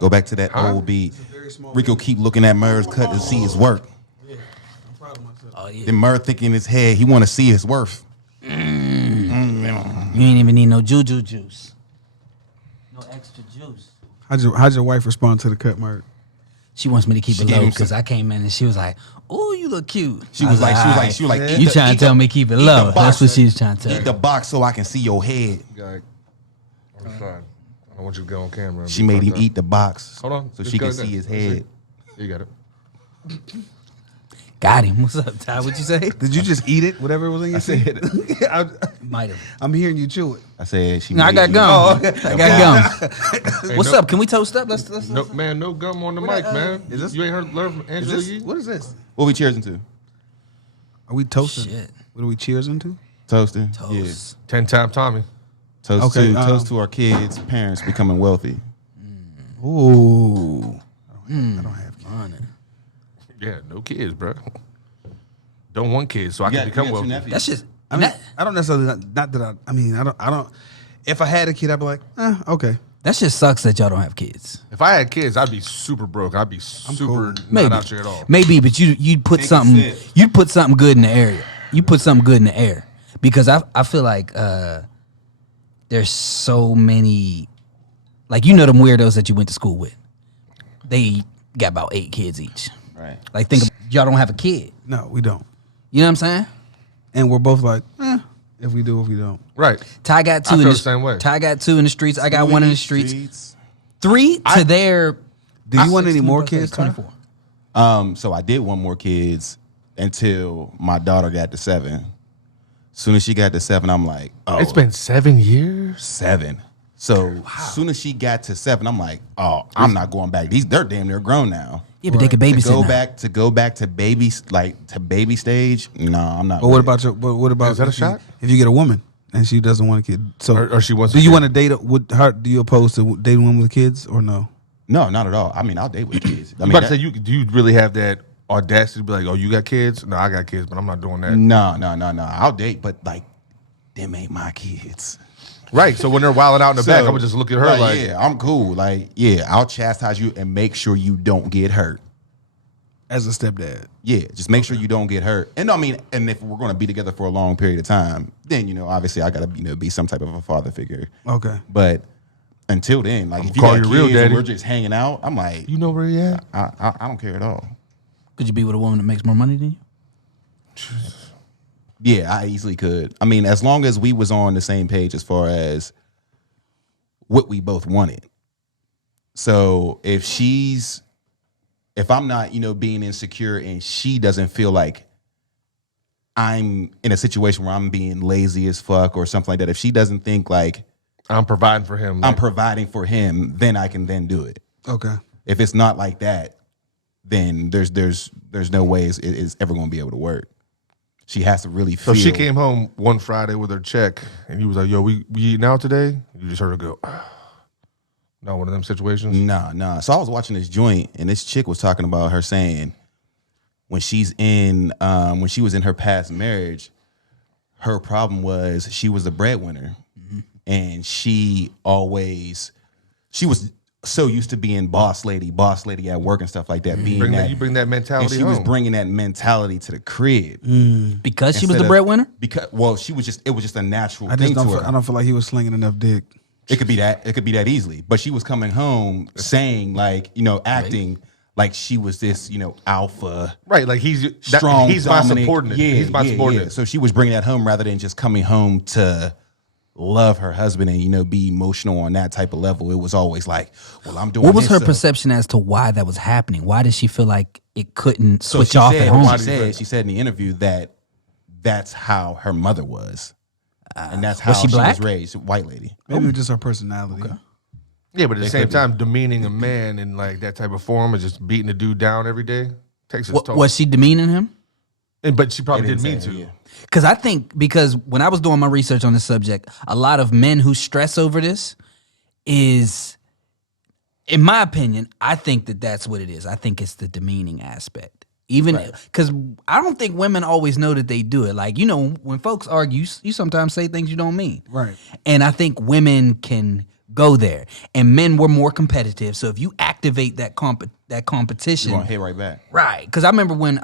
Go back to that old beat. Rico keep looking at Murr's cut to see his work. Yeah, I'm proud of myself. Oh yeah. Then Murr thinking in his head he want to see his worth. You ain't even need no juju juice. No extra juice. How'd your wife respond to the cut, Mark? She wants me to keep She it gave low him because some- I came in and she was like, "Oh, you look cute." She was like, "You trying to tell me keep it low?" That's what she was trying to Eat tell. the box so I can see your head. Guy, I'm sorry. I don't want you to get on camera. She made him eat the box. Hold on. So Just she go can there. see his Let's see. head. You got it. Got him. What's up, Ty? What'd you say? Did you just eat it? Whatever was in your teeth? Might have. I'm hearing you chew it. I said she. No, I got made gum. Oh, okay. I got gum. Hey, What's no, up? Can we toast up? Let's No, man, no gum on the mic, man. is this- You ain't learn from Angela Yee? What is this? What we cheersing to? Are we toasting? Shit. What are we cheersing to? Toasting. Toast. 10-time Tommy. Yeah. Toast Okay, to toast to our kids' parents becoming wealthy. Ooh. I don't have kids. Honor. Yeah, no kids, bro. Don't want kids, so I can become wealthy. That's just. I mean, I don't necessarily not that I don't. If I had a kid, I'd be like, okay. That just sucks that y'all don't have kids. If I had kids, I'd be super broke. I'd be super cool. not Maybe. out here at all. Maybe, but you'd put Make it something. sit. You'd put something good in the area. You put something good in the air because I feel like there's so many, like them weirdos that you went to school with. They got about 8 kids each. Right. Like think of, y'all don't have a kid. No, we don't. You know what I'm saying? And we're both like, if we do, if we don't. Right. Ty got 2 I in feel the the same way. Ty got 2 in the streets. I got 1 in the streets. 3 to I- their. Do you want any 16 more birthday, kids, Ty? 24. So I did want more kids until my daughter got to 7. Soon as she got to 7, I'm like, oh, It's been 7 years. 7. So soon as she got to 7, I'm like, oh, I'm not going back. They're damn near grown now. Yeah, but they could babysit. To go back to baby baby stage. No, I'm not. But what with about your? But what about Is that a if you- shot? If you get a woman and she doesn't want a kid, so Or she wants Do a you kid. want to date? Would her? Do you oppose to dating women with kids or no? it. No, not at all. I mean, I'll date with kids. I I'm mean, about to say, do you really have that audacity to be like, oh, you got kids? No, I got kids, but I'm not doing that. no. I'll date, but like, them ain't my kids. Right. So when they're wilding out in the back, I would just look at her like, yeah, I'm cool. Like, yeah, I'll chastise you and make sure you don't get hurt. As a stepdad, Yeah, just make sure you don't get hurt. And I mean, and if we're going to be together for a long period of time, then obviously I got to be some type of a father figure. okay. But until then, like if you call got you real kids and daddy. we're just hanging out, I'm like, you know where he at? I don't care at all. Could you be with a woman that makes more money than you? Yeah, I easily could. I mean, as long as we was on the same page as far as what we both wanted. So if I'm not, being insecure and she doesn't feel like I'm in a situation where I'm being lazy as fuck or something like that, if she doesn't think like I'm providing for him. I'm providing for him, then I can then do it. Okay. If it's not like that, then there's no way it's ever going to be able to work. She has to really So feel. she came home one Friday with her check, and he was like, yo, we eating out today? You just heard her go, not one of them situations? Nah. So I was watching this joint, and this chick was talking about her saying when she was in her past marriage, her problem was she was the breadwinner, and she was so used to being boss lady at work and stuff like that. Being You bring that and mentality she was home. bringing that mentality to the crib Because she was Instead the of- breadwinner? Because it was just a natural I thing just to her. I don't feel like he was slinging enough dick. It could be that easily. But she was coming home saying like, acting like she was this, alpha, Right, like strong, he's my dominant. subordinate. Yeah, He's my yeah, subordinate. yeah. So she was bringing that home rather than just coming home to love her husband and, be emotional on that type of level. It was always like, well, I'm doing What was this, her so- perception as to why that was happening? Why did she feel like it couldn't So switch she off said, at home? She said in the interview that that's how her mother was. And that's how was she black? was raised, white lady. Maybe it was just her personality. Yeah, but at the same time, demeaning a man in like that type of form and just beating a dude down every day takes its toll. Was she demeaning him? But she probably They didn't mean say to. that, yeah. Because when I was doing my research on this subject, a lot of men who stress over this is, in my opinion, I think that's what it is. I think it's the demeaning aspect. Even because I don't think women always know that they do it. Like, when folks argue, you sometimes say things you don't mean. Right. And I think women can go there. And men were more competitive. So if you act activate that competition. You're gonna hit right back. Right. Because I remember when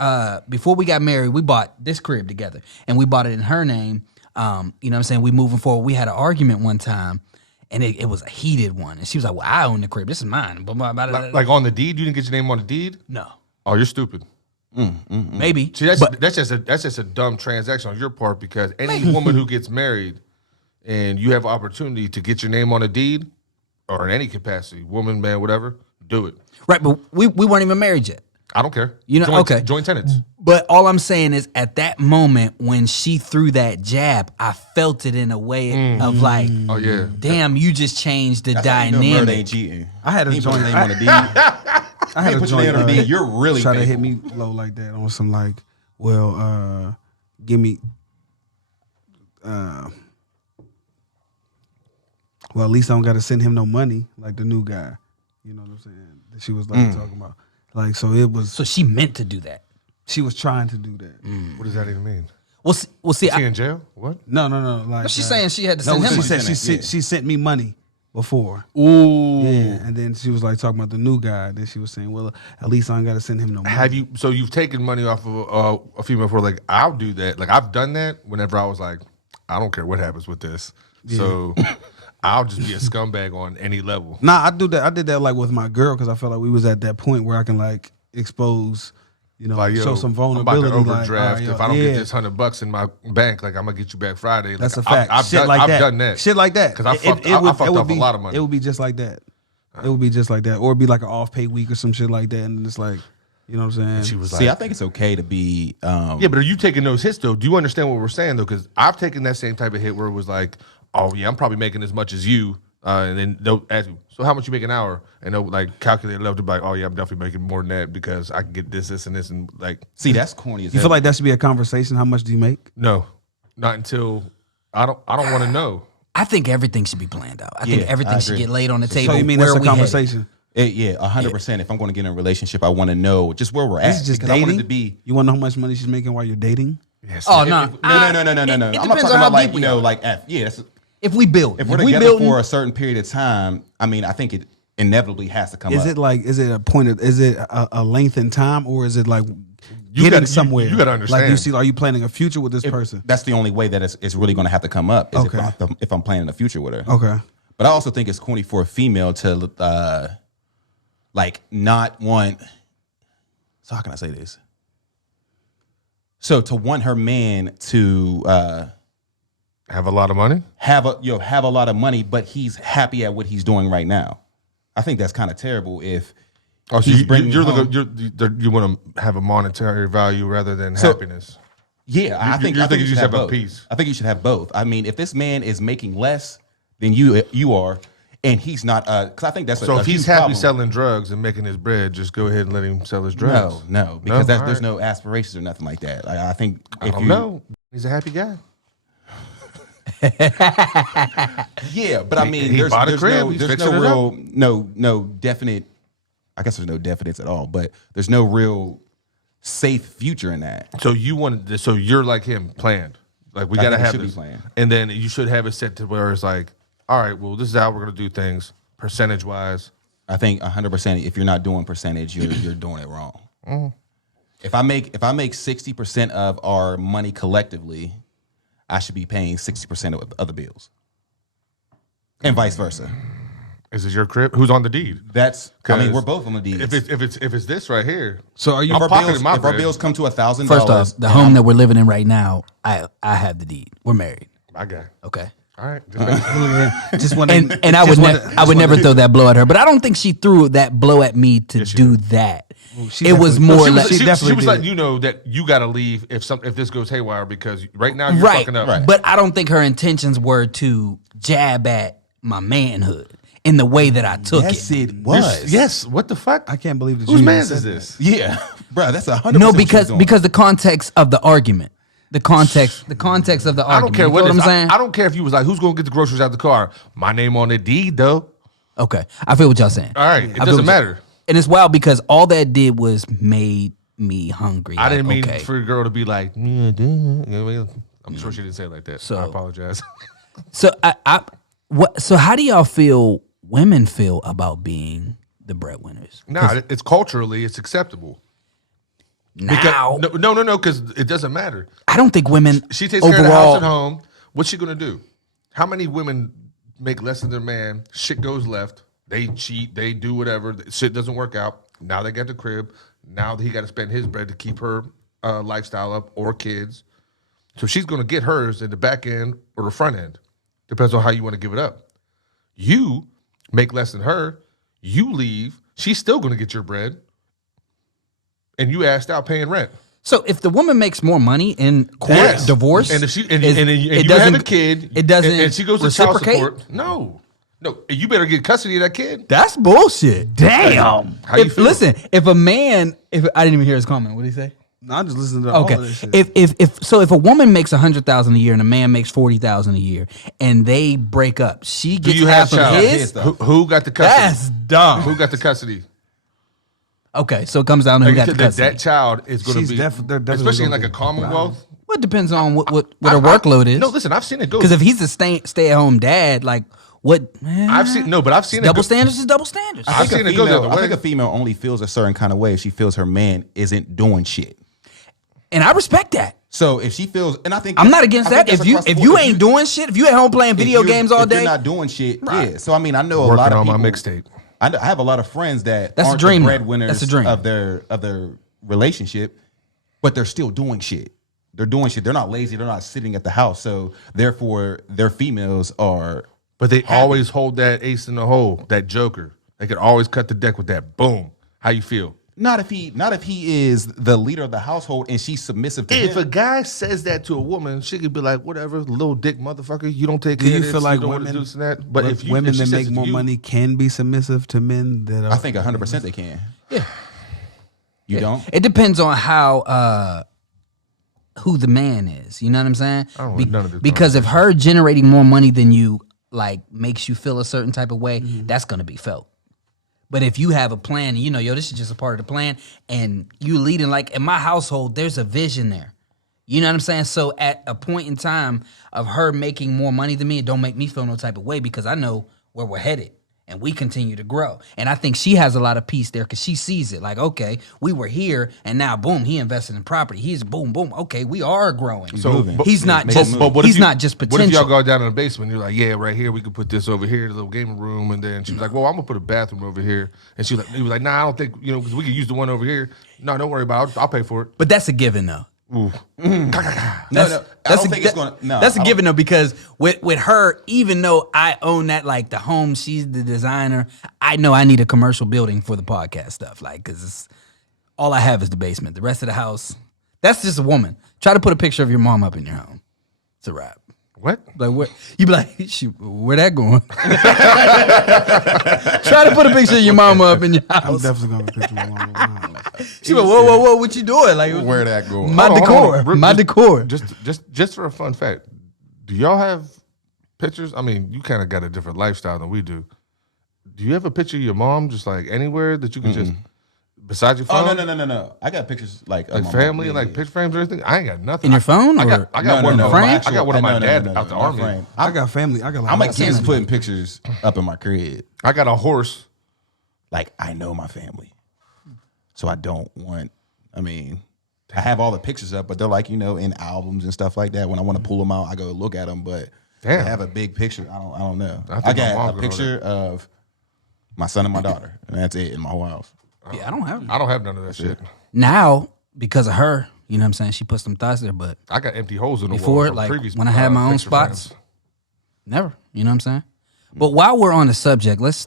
before we got married, we bought this crib together and we bought it in her name. You know what I'm saying? We moving forward. We had an argument one time and it was a heated one. And she was like, well, I own the crib. This is mine. Like on the deed? You didn't get your name on the deed? No. Oh, you're stupid. Maybe. See, that's just a dumb transaction on your part, because any woman who gets married and you have opportunity to get your name on a deed or in any capacity, woman, man, whatever, do it. Right, but we weren't even married yet. I don't care. You know, okay. Joint tenants. But all I'm saying is at that moment when she threw that jab, I felt it in a way of like, Oh, yeah. damn, you just changed the That's how you know Murder dynamic. ain't cheating. I had a He ain't put joint. your name on the deed. I had Hey, a put your name joint. on the deed. You're really try to faithful. hit me low like that on some like, well, give me. Well, at least I don't got to send him no money like the new guy. You know what I'm saying? That she was like talking about. Like, so it was. So she meant to do that. She was trying to do that. What does that even mean? We'll see. Is he in jail? What? No. Like She's saying she had to no. send him She money. said she sent me money before. Ooh. Yeah, and then she was like talking about the new guy. Then she was saying, well, at least I ain't got to send him no money. So you've taken money off of a female before? Like, I'll do that. Like, I've done that whenever I was like, I don't care what happens with this. So I'll just be a scumbag on any level. Nah, I do that. I did that like with my girl because I felt like we was at that point where I can like expose, you know, Like, yo, show some I'm vulnerability. about to like, overdraft. all right, yo, If I don't yeah, get this $100 in my bank, like, I'm gonna get you back Friday. Like, that's a fact. I've Shit done, like I've that. done that. Shit like that. Because I fucked off a lot of money. It would be just like that. It would be just like that, or it'd be like an off pay week or some shit like that, and it's like, you know what I'm saying? She was See, like, I think it's okay to be. yeah, but are you taking those hits though? Do you understand what we're saying though? Because I've taken that same type of hit where it was like, oh yeah, I'm probably making as much as you, and then they'll ask you, so how much you make an hour? And they'll like calculate it up to be like, oh yeah, I'm definitely making more than that because I can get this, and this, and like, See, that's corny as You hell. feel like that should be a conversation? How much do you make? no, not until I don't want to know. I think everything should be planned out. I think Yeah, everything I should agree. get laid on the table. So you mean where that's a we headed. conversation? Yeah, 100%. If I'm going to get in a relationship, I want to know just where we're at. This is just because I want dating. it to be. You want to know how much money she's making while you're dating? Yes. Oh, If- no. if- no. It I'm not depends talking on how about like deep we you know are. like yeah. That's, If we build, if we're we together building, for a certain period of time, I mean, I think it inevitably has to come Is up. it like, is it a point of, is it a length in time, or is it like You getting gotta- somewhere? you gotta Like, understand. are you planning a future with this person? That's the only way that it's really going to have to come up. Is Okay. if I'm planning a future with her. Okay. But I also think it's corny for a female to like not want. So how can I say this? So to want her man to Have a lot of money. have a lot of money, but he's happy at what he's doing right now. I think that's kind of terrible. If Oh, so he's bringing you're home- looking, you want to have a monetary value rather than So- happiness. yeah, I think you're I think thinking you you should just have have a both. piece. I think you should have both. I mean, if this man is making less than you are, and he's not, because I think that's So a if he's huge happy problem. selling drugs and making his bread, just go ahead and let him sell his drugs. No, because No? there's All no aspirations or nothing like that. I think I if don't you know. He's a happy guy. yeah, but I mean, he there's bought a there's crib, no he's there's fixing no it up. real no definite. I guess there's no definites at all, but there's no real safe future in that. So you wanted this, so you're like him, planned. Like we I gotta think it have should be this, planned. and then you should have it set to where it's like, all right, well, this is how we're gonna do things, percentage wise. I think 100%. If you're not doing percentage, you're doing it wrong. Mm-hmm. If I make 60% of our money collectively, I should be paying 60% of other bills, and vice versa. Is this your crib? Who's on the deed? That's. I mean, 'Cause we're both on the deeds. If it's this right here, So are you? If our pocketing bills, my if our bread. bills come to $1,000, first off, the home that we're living in right now, I have the deed. We're married. my guy. Okay. All right, just make sure. Yeah, just want And I would never throw that blow at her, but I don't think she threw that blow at me to she do that. she It was definitely- more she was- like she she definitely was did. letting you know that you got to leave if this goes haywire because right now you're right, fucking up. Right. but I don't think her intentions were to jab at my manhood in the way that I took yes, it. it was. Yes. What the fuck? I can't believe that Whose you man's said is that. this? Yeah, bro, that's 100%. No, what she was doing. because the context of the argument, the context of the argument. I don't care You what know it I'm is. saying. I don't care if you was like, who's gonna get the groceries out the car? My name on the deed though. Okay, I feel what y'all saying. All right, it I feel doesn't what matter. And it's wild because all that did was made me hungry. I didn't mean okay. for a girl to be like, yeah, duh. I'm sure she didn't say it like that. So- I apologize. So So how do y'all feel? Women feel about being the breadwinners. Nah, it's culturally it's acceptable. Now, No, because it doesn't matter. I don't think women She takes overall, care of the house at home. What's she gonna do? How many women make less than their man? Shit goes left. They cheat. They do whatever. Shit doesn't work out. Now they got the crib. Now he got to spend his bread to keep her lifestyle up or kids. So she's gonna get hers in the back end or the front end. Depends on how you want to give it up. You make less than her. You leave. She's still gonna get your bread. And you asked out paying rent. So if the woman makes more money in court, Yes. divorce, and if she and is- you it have a doesn't- kid, it doesn't and she goes to child reciprocate? support. No, you better get custody of that kid. That's bullshit. Damn. How you feel? Listen, if a man, if I didn't even hear his comment, what did he say? No, I'm just listening to all of this shit. If a woman makes $100,000 a year and a man makes $40,000 a year and they break up, she Do gets you have half of child? his. Who got the custody? That's dumb. Who got the custody? Okay, so it comes down to who got the that, custody. that child is going She's to be, they're definitely especially in gonna like a be- Commonwealth. Well, it depends on what her workload is. No, listen, I've seen it go. Because if he's a stay at home dad, like what? I've seen it double go, standards is double standards. I've seen it go the other I way. think a female only feels a certain kind of way if she feels her man isn't doing shit. And I respect that. So if she feels, and I think I'm not against I think that. that's If you across the if board. you ain't doing shit, if you at home playing video games all if day, you're not doing shit. Right. Yeah. So I mean, I know a Working lot of on people. my mixtape. I have a lot of friends that That's a aren't dream, the though. breadwinners That's a dream. of their relationship, but they're still doing shit. They're doing shit. They're not lazy. They're not sitting at the house. So therefore, their females are. But they always hold that ace in the hole, that joker. They could always cut the deck with that. Boom. How you feel? Not if he is the leader of the household and she's submissive to If him. a guy says that to a woman, she could be like, "Whatever, little dick motherfucker. You don't take Do care you of this. feel like you don't want to women, do this and that." But if women if she that says make it to more you- money can be submissive to men that are? I think 100% they can. yeah. You don't? It depends on how who the man is. You know what I'm saying? I don't want none of this because if her generating more money than you like makes you feel a certain type of way, that's gonna be felt. But if you have a plan, and this is just a part of the plan, and you leading like in my household, there's a vision there. You know what I'm saying? So at a point in time of her making more money than me, it don't make me feel no type of way because I know where we're headed and we continue to grow. And I think she has a lot of peace there because she sees it like, okay, we were here and now boom, he invested in property. He's boom, boom. Okay, we are growing. So, moving. He's not But- just but what if he's you- not just What if potential. y'all go down in the basement? And you're like, "Yeah, right here, we could put this over here, the little gaming room." And then she was like, "Well, I'm gonna put a bathroom over here." And he was like, "Nah, I don't think because we could use the one over here." No, don't worry about it. I'll pay for it. But that's a given though. No, That's I don't a, think it's going to. No, that's a I don't- given though because with her, even though I own that like the home, she's the designer. I know I need a commercial building for the podcast stuff, like because all I have is the basement. The rest of the house, that's just a woman. Try to put a picture of your mom up in your home. It's a wrap. What? Like what? You be like, shoot, where that going? Try to put a picture of your mama up in your I'm house. definitely gonna picture my mom. She be like, whoa, what you doing? Like Where that going? My Hold on, decor, hold on. my decor. Just for a fun fact, do y'all have pictures? I mean, you kind of got a different lifestyle than we do. Do you have a picture of your mom just like anywhere that you can just besides your Oh phone? no! I got pictures like of Like my family, mom. like Yeah. picture frames or anything. I ain't got nothing. In your phone? I or? got No, one no, of my my actual- I got one of my no, dad no, out the my army. frame. I got family. I got. I'm like, against putting pictures up in my crib. I got a horse. Like I know my family, so I don't want. I mean, I have all the pictures up, but they're like in albums and stuff like that. When I want to pull them out, I go look at them. But Damn. to have a big picture, I don't know. I think I my got mom's a gonna picture of my son and my daughter, and that's it in my whole house. Yeah, I don't have. I don't have none of that shit. Now, because of her, you know what I'm saying? She put some thoughts there, but I got empty holes in the Before, wall from like, previous. when I had my own picture spots. frames. never. You know what I'm saying? But while we're on the subject, let's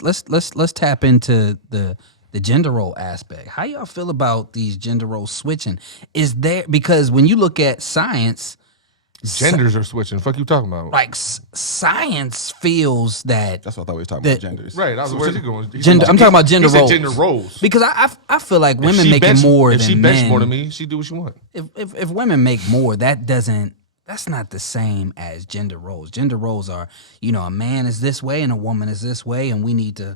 tap into the gender role aspect. How y'all feel about these gender roles switching? Is there because when you look at science, Genders are switching. Fuck you talking about? like science feels that That's what I thought we were talking That- about genders. Right. Where's he going? He gender. said- I'm talking about he gender said roles. Gender roles. Because I feel like If women she making bench- more if than she bench men. more than me, she do what she want. If women make more, that's not the same as gender roles. Gender roles are, a man is this way and a woman is this way, and we need to,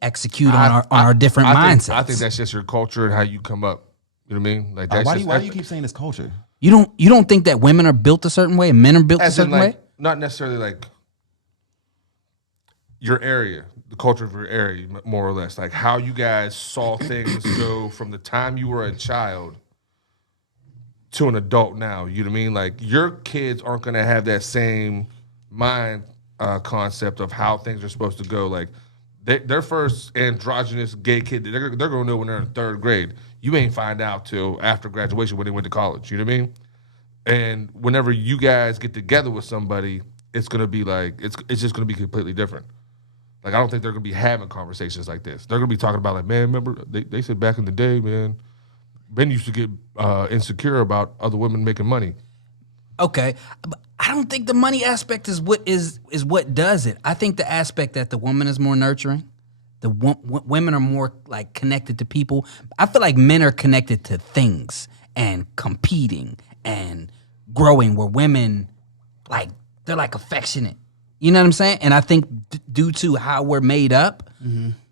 execute on our different mindsets. I think that's just your culture and how you come up. You know what I mean? Like that's Why just, do you keep saying this culture? you don't think that women are built a certain way and men are built a as in certain like way? not necessarily like your area. the culture of your area, more or less, like how you guys saw things go from the time you were a child to an adult now. You know what I mean? Like your kids aren't going to have that same mind concept of how things are supposed to go. Like their first androgynous gay kid, they're going to know when they're in third grade. You ain't find out till after graduation when they went to college. You know what I mean? And whenever you guys get together with somebody, it's going to be like, it's just going to be completely different. Like, I don't think they're going to be having conversations like this. They're going to be talking about like, man, remember, they said back in the day, man, Ben used to get insecure about other women making money. Okay, but I don't think the money aspect is what does it. I think the aspect that the woman is more nurturing, the women are more like connected to people. I feel like men are connected to things and competing and growing, where women like they're like affectionate. You know what I'm saying? And I think due to how we're made up,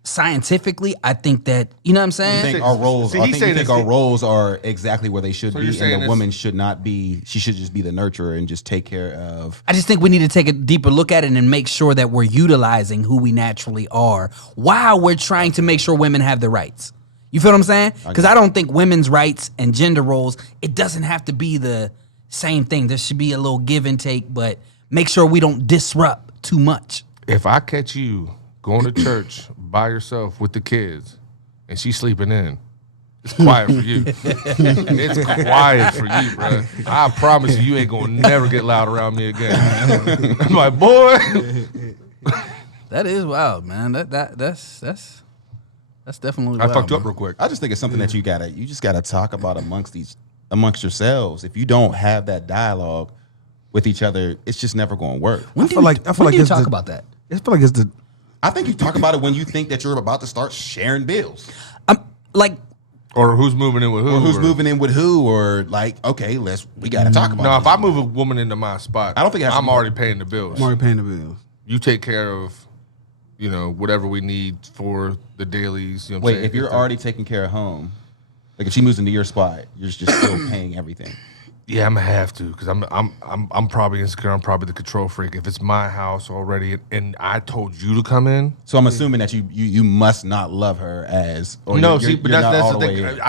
scientifically, I think that, you know what I'm saying? I think our roles. I think our roles are exactly where they should be, and the woman should not be. She should just be the nurturer and just take care of. I just think we need to take a deeper look at it and make sure that we're utilizing who we naturally are while we're trying to make sure women have the rights. You feel what I'm saying? Because I don't think women's rights and gender roles, it doesn't have to be the same thing. There should be a little give and take, but make sure we don't disrupt too much. If I catch you going to church by yourself with the kids and she's sleeping in, it's quiet for you. It's quiet for you, bro. I promise you ain't gonna never get loud around me again. I'm like, boy. That is wild, man. That's definitely wild. I fucked you up man. real quick. I just think it's something that you just gotta talk about amongst yourselves. If you don't have that dialogue with each other, it's just never going to work. When do you talk about that? I feel like it's the. I think you talk about it when you think that you're about to start sharing bills. Or who's moving in with who. Or who's moving in with who, or like, okay, we got to talk about it. No, if I move a woman into my spot, I don't think I'm already paying the bills. I'm already paying the bills. You take care of, whatever we need for the dailies. You know what I'm Wait, saying? if you're already taking care of home, like if she moves into your spot, you're just still paying everything. Yeah, I'm gonna have to, because I'm probably insecure. I'm probably the control freak. If it's my house already and I told you to come in, So I'm assuming that you must not love her as. Or no, you're, see, but you're not that's all the way thing.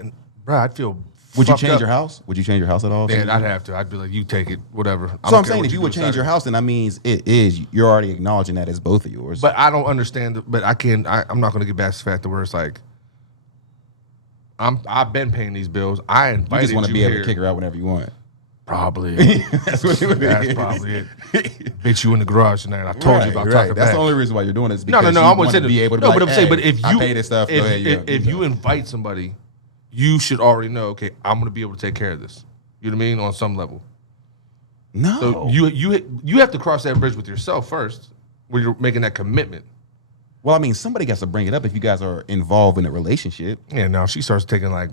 in. Bro, I'd feel. Would you fucked change up. your house? Would you change your house at all? Yeah, I'd have to. I'd be like, you take it, whatever. So I'm saying if you would change your house, then that means you're already acknowledging that as both of yours. But I don't understand. But I'm not gonna get back to the fact that where it's like, I've been paying these bills. I invited you you just want to be able here. to kick her out whenever you want. Probably. That's what it would be. That's probably it. Bitch, you in the garage tonight. I told you about talking That's back. the only reason why you're doing it. Is No, because I you wouldn't want say to be able to. No, be but I'm like, saying, hey, but if I you pay this stuff, go ahead, if you invite somebody, you should already know. Okay, I'm gonna be able to take care of this. You know what I mean? On some level. No. So you have to cross that bridge with yourself first when you're making that commitment. Well, I mean, somebody has to bring it up if you guys are involved in a relationship. Yeah. Now if she starts taking like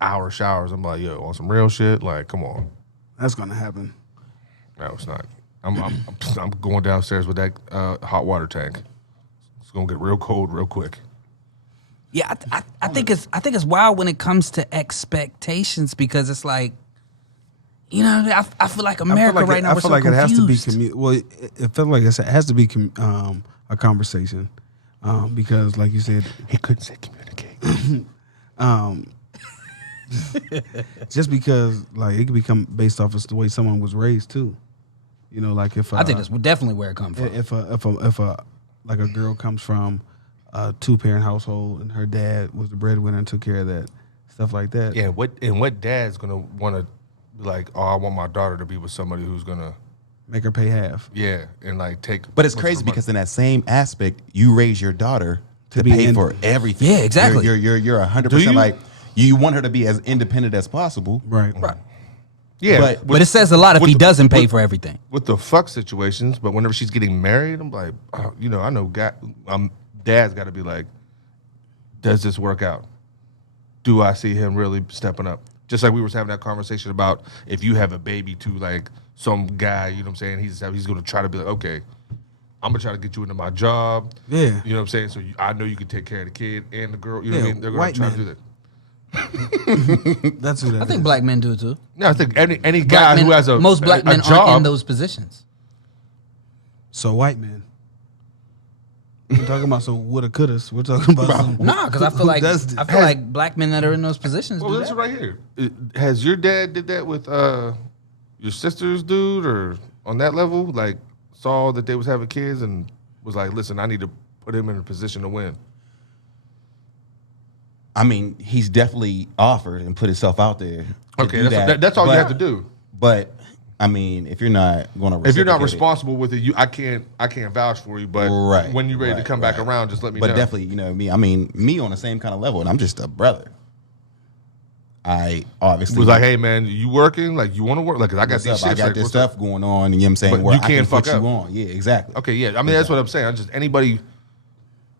hour showers, I'm like, yo, on some real shit. Like, come on. That's gonna happen. No, it's not. I'm going downstairs with that hot water tank. It's gonna get real cold real quick. Yeah, I think it's wild when it comes to expectations, because it's like, I feel like America right now. I we're feel so like it has to be. confused. It felt like it has to be a conversation, because, like you said, He couldn't say communicate. just because like it could become based off of the way someone was raised too. Like if I think that's definitely where it comes from. if a girl comes from a 2-parent household and her dad was the breadwinner and took care of that stuff like that. Yeah, what dad's gonna want to be like? Oh, I want my daughter to be with somebody who's gonna Make her pay half. yeah, and like take. But it's crazy because in that same aspect, you raise your daughter to be pay for everything. Yeah, exactly. You're 100% like you want her to be as independent as possible. Right. Yeah, But it says a lot if he doesn't pay for everything. with the fuck situations. But whenever she's getting married, I'm like, oh, I know dad's got to be like, does this work out? Do I see him really stepping up? Just like we were having that conversation about if you have a baby to like some guy, you know what I'm saying? He's going to try to be like, okay, I'm going to try to get you into my job. Yeah. You know what I'm saying? So I know you can take care of the kid and the girl. You know Yeah, what I mean? They're going white to try to man. do that. That's who that I think is. black men do it too. No, I think any Black guy men- who has most black men job, aren't in those positions. So white men. We're talking about some woulda, couldas. We're talking about some. Nah, because I feel who like does this? black men that are in those positions Well, do listen that. right here. Has your dad did that with your sister's dude, or on that level? Like saw that they was having kids and was like, "Listen, I need to put him in a position to win." I mean, he's definitely offered and put himself out there. to Okay, do that's all you But- have to do. But I mean, if you're not going to, If you're not responsible with it, I can't vouch for you. But Right, when you're ready to right, come back right. around, just let me But know. definitely, you know me. I mean, me on the same kind of level, and I'm just a brother. I obviously was like, "Hey man, you working? Like you want to work? Like 'cause I got what's these up? shifts. I got like, this what's stuff going on, and you know what I'm saying, But where you I can't can put fuck you up. on. Yeah, exactly. Okay, yeah. I mean, that's what I'm saying. I just anybody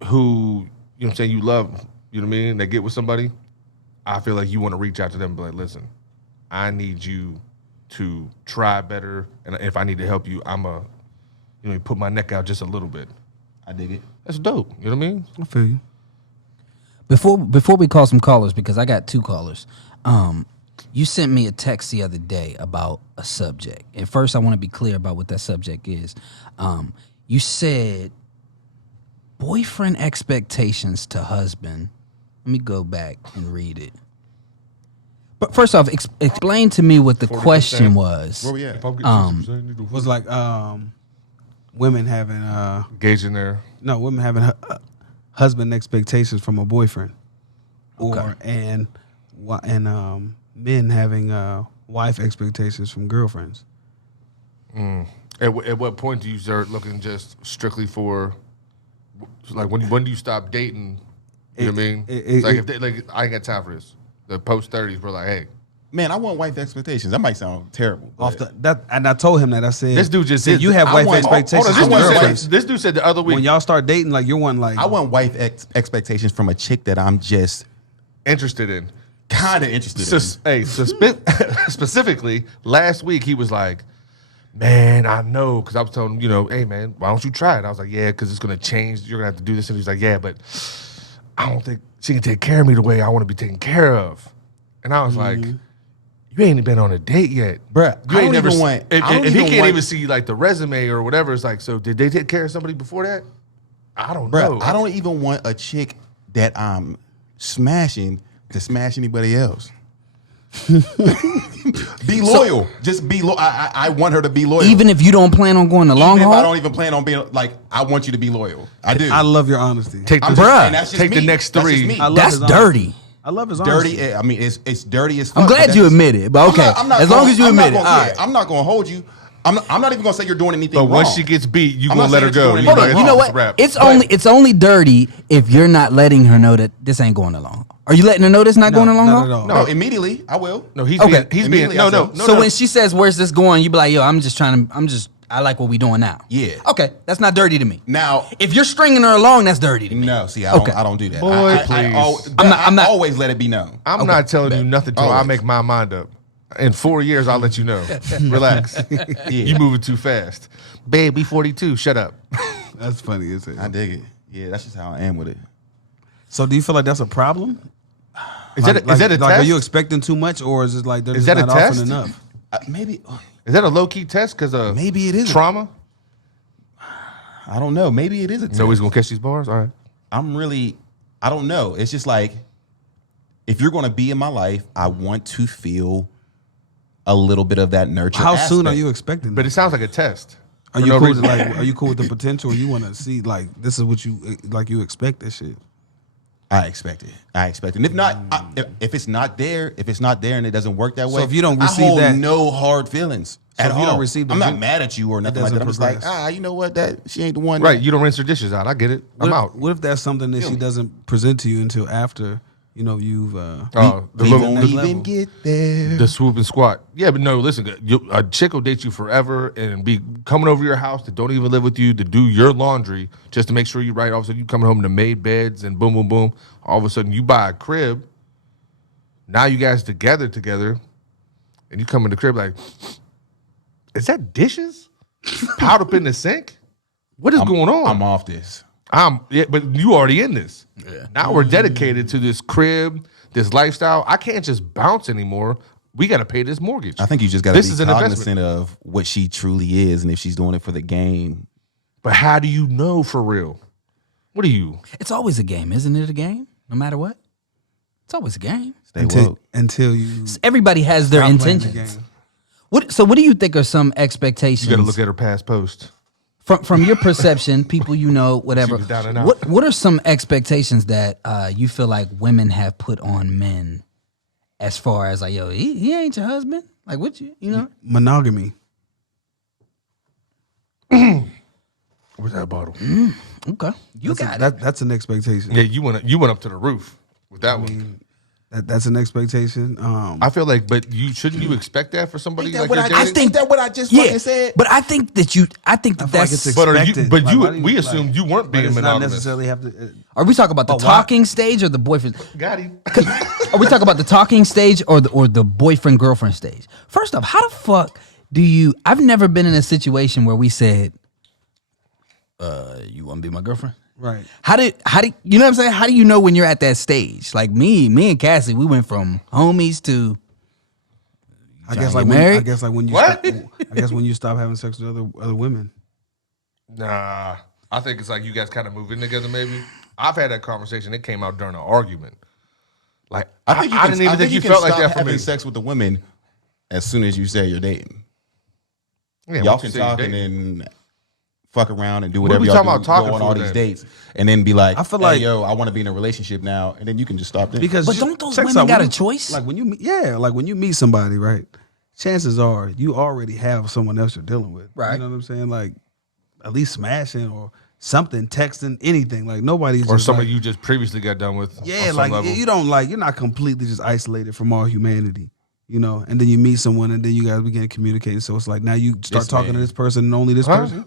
who you know what I'm saying you love, you know what I mean. They get with somebody, I feel like you want to reach out to them and be like, "Listen, I need you to try better, and if I need to help you, put my neck out just a little bit." I dig it. That's dope. You know what I mean? I feel you. Before we call some callers, because I got 2 callers. You sent me a text the other day about a subject. And first, I want to be clear about what that subject is. You said boyfriend expectations to husband. Let me go back and read it. But first off, explain to me what the 40%. question was. Where we at? If I'm getting 60%, you need to Was like women having engage in there. women having husband expectations from a boyfriend, Okay. or and men having wife expectations from girlfriends. At what point do you start looking just strictly for, like when do you stop dating? You know what I mean? It's like if I ain't got time for this. The post 30s, bro, like, hey, Man, I want wife expectations. That might sound terrible. Off but and I told him that. I said, this dude just said said you have I wife want- expectations hold on, from this dude said- girlfriends. This dude said the other week, When y'all start dating, like you're one like I want wife expectations from a chick that I'm just interested in. kind of interested in. Specifically, last week he was like, "Man, I know," because I was telling him, "Hey, man, why don't you try it?" I was like, "Yeah, because it's gonna change. You're gonna have to do this." And he's like, "Yeah, but I don't think she can take care of me the way I want to be taken care of." And I was like, "You ain't been on a date yet, Bruh, You I ain't don't never even s- want- If, I don't if he even can't want- even see like the resume or whatever, it's like, so did they take care of somebody before that? I don't Bruh, know. I don't even want a chick that I'm smashing to smash anybody else. Be loyal. Just be loyal. I want her to be loyal. Even if you don't plan on going the long Even if I haul? don't even plan on being like, I want you to be loyal. I do. I love your honesty. Take the I'm just Bruh, saying, that's just take the me. next That's just three. me. I love That's his honesty. dirty. I love his honesty. Dirty. I mean, it's dirty as fuck. I'm but glad that's you just- admit it, but okay. As long as you admit it. All right. I'm not going to hold you. I'm not even going to say you're doing anything But wrong. once she gets beat, you I'm gonna not let saying her that you're go. doing You Hold anything on, you know wrong. what? Wrap. It's only dirty if you're not letting her know that this ain't going along. Are you letting her know this not going along? not at all. No, immediately I will. No, he's Okay. being Immediately no, I no, said- no. So no. when she says, "Where's this going?" You be like, "Yo, I like what we doing now." Yeah. Okay, that's not dirty to me. Now, If you're stringing her along, that's dirty to me. no, see, I Okay. don't do that. Boy, I please. I'm not- always let it be known. I'm not telling you nothing till I Always. make my mind up. In 4 years, I'll let you know. Relax. You moving too fast. Babe, we 42. Shut up. That's funny, isn't it? I dig it. Yeah, that's just how I am with it. So do you feel like that's a problem? Is that a Are test? you expecting too much, or is it like they're Is just that a not offering test? enough? Maybe, Is that a low key test? Because of maybe it is. trauma. I don't know. Maybe it is a test. Nobody's gonna catch these bars. All right. I don't know. It's just like, if you're going to be in my life, I want to feel a little bit of that nurture. How soon are aspect. you expecting? But that? it sounds like a test. Are For you no cool reason. with are you cool with the potential? Or you want to see like this is what you like you expect this shit? I expect it. And if not, if it's not there, and it doesn't work that way, if you don't I receive hold that- no hard feelings So at if you don't all. receive the I'm not drink, mad at you or nothing like doesn't that. I'm just like, progress. you know what? That she ain't the one. Right. You don't rinse her dishes out. I get it. I'm What if, out. What if that's something that Feel she me. doesn't present to you until after you've The we little- won't next even level. get there. The swoop and squat. Yeah, but no, listen, a chick will date you forever and be coming over your house that don't even live with you to do your laundry just to make sure you're right. All of a sudden, you coming home to made beds and boom, boom, boom. All of a sudden, you buy a crib. Now you guys together, and you come in the crib like, is that dishes piled up in the sink? What is going on? I'm off this. But you already in this. Yeah. Now we're dedicated to this crib, this lifestyle. I can't just bounce anymore. We got to pay this mortgage. I think you just got to This be is an cognizant investment. of what she truly is, and if she's doing it for the game. But how do you know for real? What are you? It's always a game, isn't it? A game, no matter what. It's always a game. Stay woke. Until you Everybody has their stop playing the intentions. game. What do you think are some expectations? You got to look at her past post. From your perception, people you know, whatever. was down and out. What are some expectations that you feel like women have put on men, as far as like, yo, he ain't your husband? Like, what you know? Monogamy. Where's that bottle? Okay, you got it. That's an expectation. Yeah, you went up to the roof with that one. That's an expectation. I feel like, but shouldn't you expect that for somebody like you're I dating? think that what I just fucking said. But I think that I feel like it's that's. But expected. but Like, why do we assumed you weren't but being it's not monogamous. necessarily have to. Are we talking about the But why- talking stage or the boyfriend? Got him. Are we talking about the talking stage or the boyfriend girlfriend stage? First off, how the fuck do you? I've never been in a situation where we said, "You want to be my girlfriend?" Right. How do you know what I'm saying? How do you know when you're at that stage? Like me and Cassie, we went from homies to. I guess get like married? I guess like when you. What? I guess when you stop having sex with other women. Nah, I think it's like you guys kind of move in together. Maybe I've had that conversation. It came out during an argument. Like I didn't even think you felt like that for having me. sex with the women as soon as you say you're dating. Yeah, Y'all once you can say you're talk and dating. then fuck around and do What whatever we y'all talking do, about talking go on for all then? these dates, and then be like, I feel hey, like- yo, I want to be in a relationship now, and then you can just stop there. Because But don't those check women out, got when a choice? Like when you meet, like when you meet somebody, right? Chances are you already have someone else you're dealing with. Right. You know what I'm saying? Like at least smashing or something, texting, anything. Like nobody's Or just somebody like, you just previously got done with. yeah, on some like level. you don't like you're not completely just isolated from all humanity. You know, and then you meet someone, and then you guys begin communicating. So it's like now you start This talking to man. this person and only this Huh? person.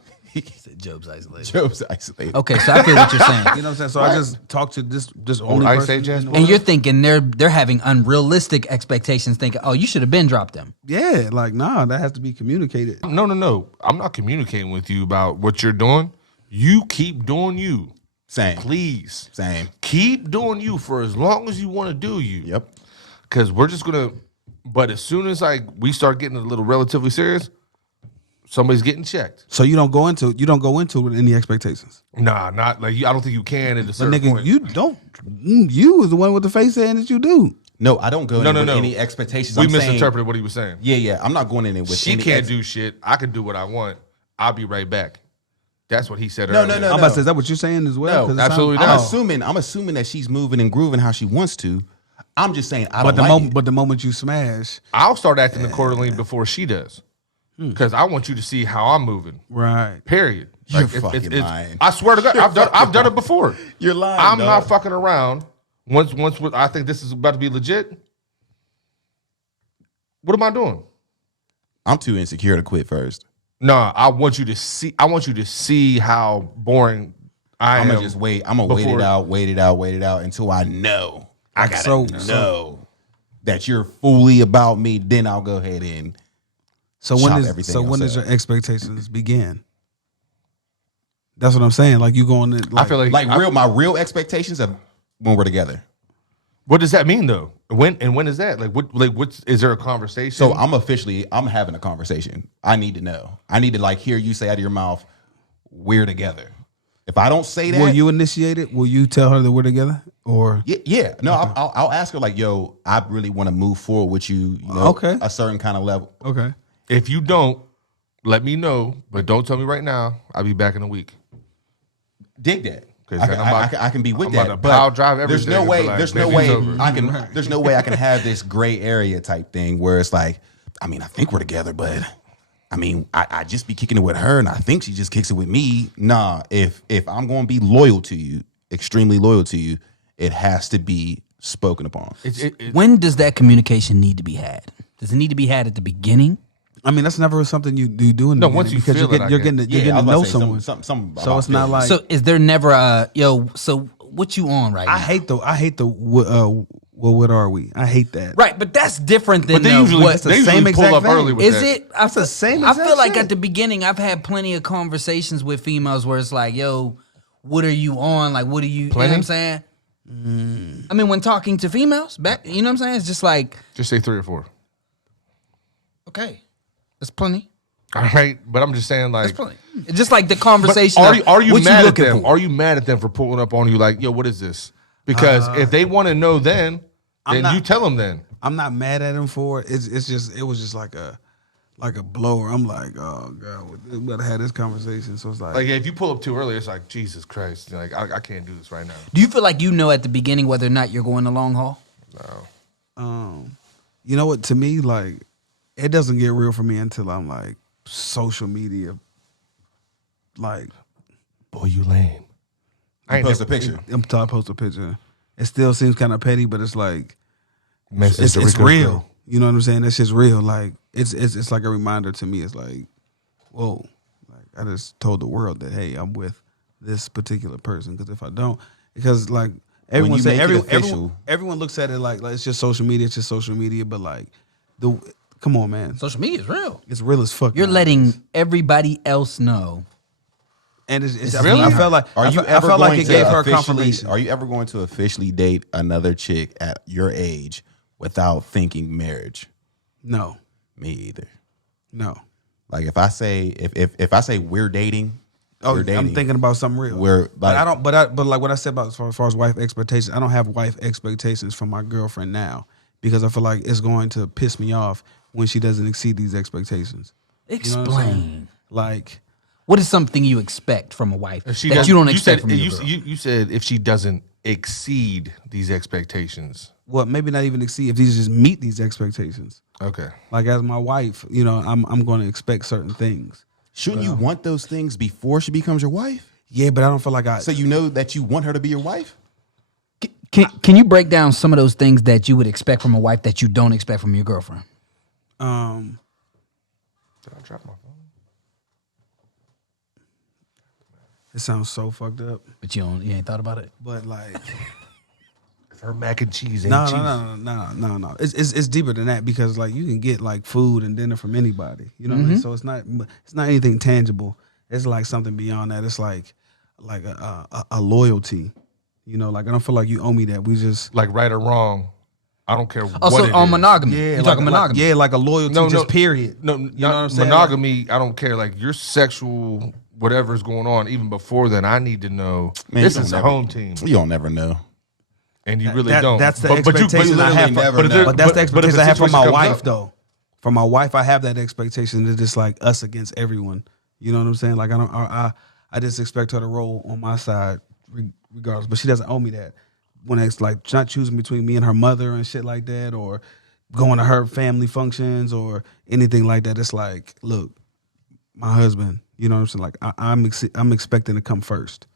Job's isolated. Job's isolated. Okay, so I feel what you're saying. You know what I'm saying? So I just talk to this only Ice person. Age ass in the boy? And world. you're thinking they're having unrealistic expectations, thinking, oh, you should have been dropped them. Yeah, like nah, that has to be communicated. No. I'm not communicating with you about what you're doing. You keep doing you. Same. Please. Same. Keep doing you for as long as you want to do you. Yep. Because we're just gonna. But as soon as like we start getting a little relatively serious, somebody's getting checked. So you don't go into it with any expectations. Nah, not like you. I don't think you can at a But certain nigga, point. you don't. You is the one with the face saying that you do. No, I don't go in with No. any expectations. we I'm saying- misinterpreted what he was saying. Yeah. I'm not going in there with She any can't do shit. I can do what I want. I'll be right back. That's what he said No, earlier. no. I'm about to say, is that what you're saying as well? No, 'Cause it absolutely sounds- not. I'm assuming that she's moving and grooving how she wants to. I'm just saying I But don't the like moment, it. but the moment you smash, I'll start acting accordingly before she does. Because I want you to see how I'm moving. right? Period. You're Like, fucking lying. I swear to God, I've done it before. You're lying, I'm dog. not fucking around. Once I think this is about to be legit. What am I doing? I'm too insecure to quit first. Nah, I want you to see. I want you to see how boring I I'm am. gonna just wait. I'm gonna wait before- it out until I know. I gotta So- know that you're fully about me. Then I'll go ahead and So Shop when everything so when else does out. your expectations begin? That's what I'm saying. Like you going to, I feel like my real expectations are when we're together. What does that mean though? When is that? What's is there a conversation? So I'm having a conversation. I need to know. I need to like hear you say out of your mouth, we're together. If I don't say that, will you initiate it? Will you tell her that we're together? Or Yeah. No, I'll ask her like, yo, I really want to move forward with you. You know, Okay. a certain kind of level. okay, if you don't, let me know. But don't tell me right now. I'll be back in a week. Dig that. 'Cause I then can, I'm I, about- can, I can be with I'm that. about to but pile drive there's no everything way. and be like, There's no "Baby, way it's over." I can. There's no way I can have this gray area type thing where it's like, I mean, I think we're together, but I mean, I just be kicking it with her, and I think she just kicks it with me. Nah, if I'm going to be loyal to you, extremely loyal to you, it has to be spoken upon. When does that communication need to be had? Does it need to be had at the beginning? I mean that's never something you do in the No, once beginning you because feel it, I you're get getting it. to, you're I getting to was know about to say someone. Something So about it's not feelings. like So is there never a so what you on right now? I hate the well, what are we? I hate that. Right, but that's different than But they the usually what the they same usually pull exact up thing. early with is that. it? I feel, the same I exact feel like shit. at the beginning, I've had plenty of conversations with females where it's like, "Yo, what are you on? Like, what are you?" You know what I'm saying? I mean, when talking to females, back, you know what I'm saying? It's just like, Just say 3 or 4. okay, that's plenty. All right, but I'm just saying, like, Just like the but conversation. are you what mad at looking them? for? Are you mad at them for pulling up on you? Like, yo, what is this? Because if they want to know, then you tell them. Then I'm not mad at him for it. It was just like a blower. I'm like, oh god, we better have this conversation. So it's like if you pull up too early, it's like Jesus Christ, like I can't do this right now. Do you feel like you know at the beginning whether or not you're going the long haul? No. You know what? To me, like, it doesn't get real for me until I'm like social media. Like, Boy, you lame. You post a picture. I'm talking post a picture. It still seems kind of petty, but it's like Message to it's Rico real. girl. You know what I'm saying? That shit's real. Like it's like a reminder to me. It's like, whoa, like I just told the world that hey, I'm with this particular person. Because if I don't, because like everyone you say make it everyone, official. everyone looks at it like it's just social media. It's just social media. But like come on, man, Social media is real. it's real as fuck. You're nowadays. letting everybody else know. And it's really? I felt like Are you I ever felt like going it to gave her officially? confirmation. Are you ever going to officially date another chick at your age without thinking marriage? No, Me either. no. Like if I say if I say we're dating, Oh, we're dating. I'm thinking about something real. We're but like, I don't. But like what I said about as far as wife expectations, I don't have wife expectations from my girlfriend now because I feel like it's going to piss me off when she doesn't exceed these expectations. You know what I'm saying? Explain. Like, What is something you expect from a wife If she that does- you don't expect said, from your girl? you said if she doesn't exceed these expectations. well, maybe not even exceed if these just meet these expectations. Okay. Like as my wife, you know, I'm going to expect certain things. shouldn't you want those things before she becomes your wife? Yeah, but I don't feel like I. So you know that you want her to be your wife? Can you break down some of those things that you would expect from a wife that you don't expect from your girlfriend? Did I drop my phone? It sounds so fucked up, But you ain't thought about it. but like. Her mac and cheese ain't No, cheese. no. It's deeper than that because like you can get like food and dinner from anybody. You know what I mean? So it's not anything tangible. It's like something beyond that. It's like a loyalty. You know, like I don't feel like you owe me that. We just Like right or wrong, I don't care Oh, what so it on is. monogamy. yeah, You're like, talking monogamy. yeah, like a loyalty. Just period. No, you know what I'm saying? monogamy. I don't care. Like your sexual whatever's going on. Even before then, I need to know. Man, This you is don't a never- home team, You don't never know. and you really That- don't. That's the But you expectation I have. literally never But, know. but that's the But if expectation a I have from my situation comes wife, up- though. For my wife, I have that expectation that it's like us against everyone. You know what I'm saying? Like I just expect her to roll on my side regardless. But she doesn't owe me that. When it's like not choosing between me and her mother and shit like that, or going to her family functions or anything like that, it's like, look, my husband. You know what I'm saying? Like I'm expecting to come first.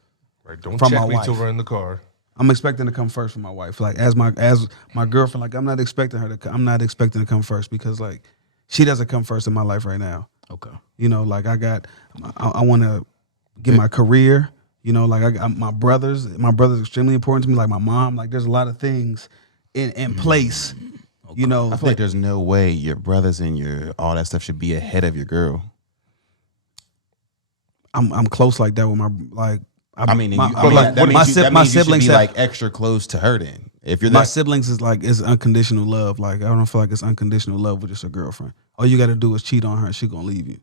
Right, don't from check my me till wife. we're in the car. I'm expecting to come first from my wife. Like as my girlfriend, like I'm not expecting I'm not expecting to come first because like she doesn't come first in my life right now. Okay. You know, like I want to get my career. You know, like I got my brothers. My brothers extremely important to me. Like my mom. Like there's a lot of things in place. You know, I feel like there's no way your brothers and your all that stuff should be ahead of your girl. I'm close like that with my like. I mean, my, you, I mean like, that my means you, that means you should siblings be have- like extra close to her. Then, if you're my that, siblings is unconditional love. Like I don't feel like it's unconditional love with just a girlfriend. All you got to do is cheat on her, and she gonna leave you.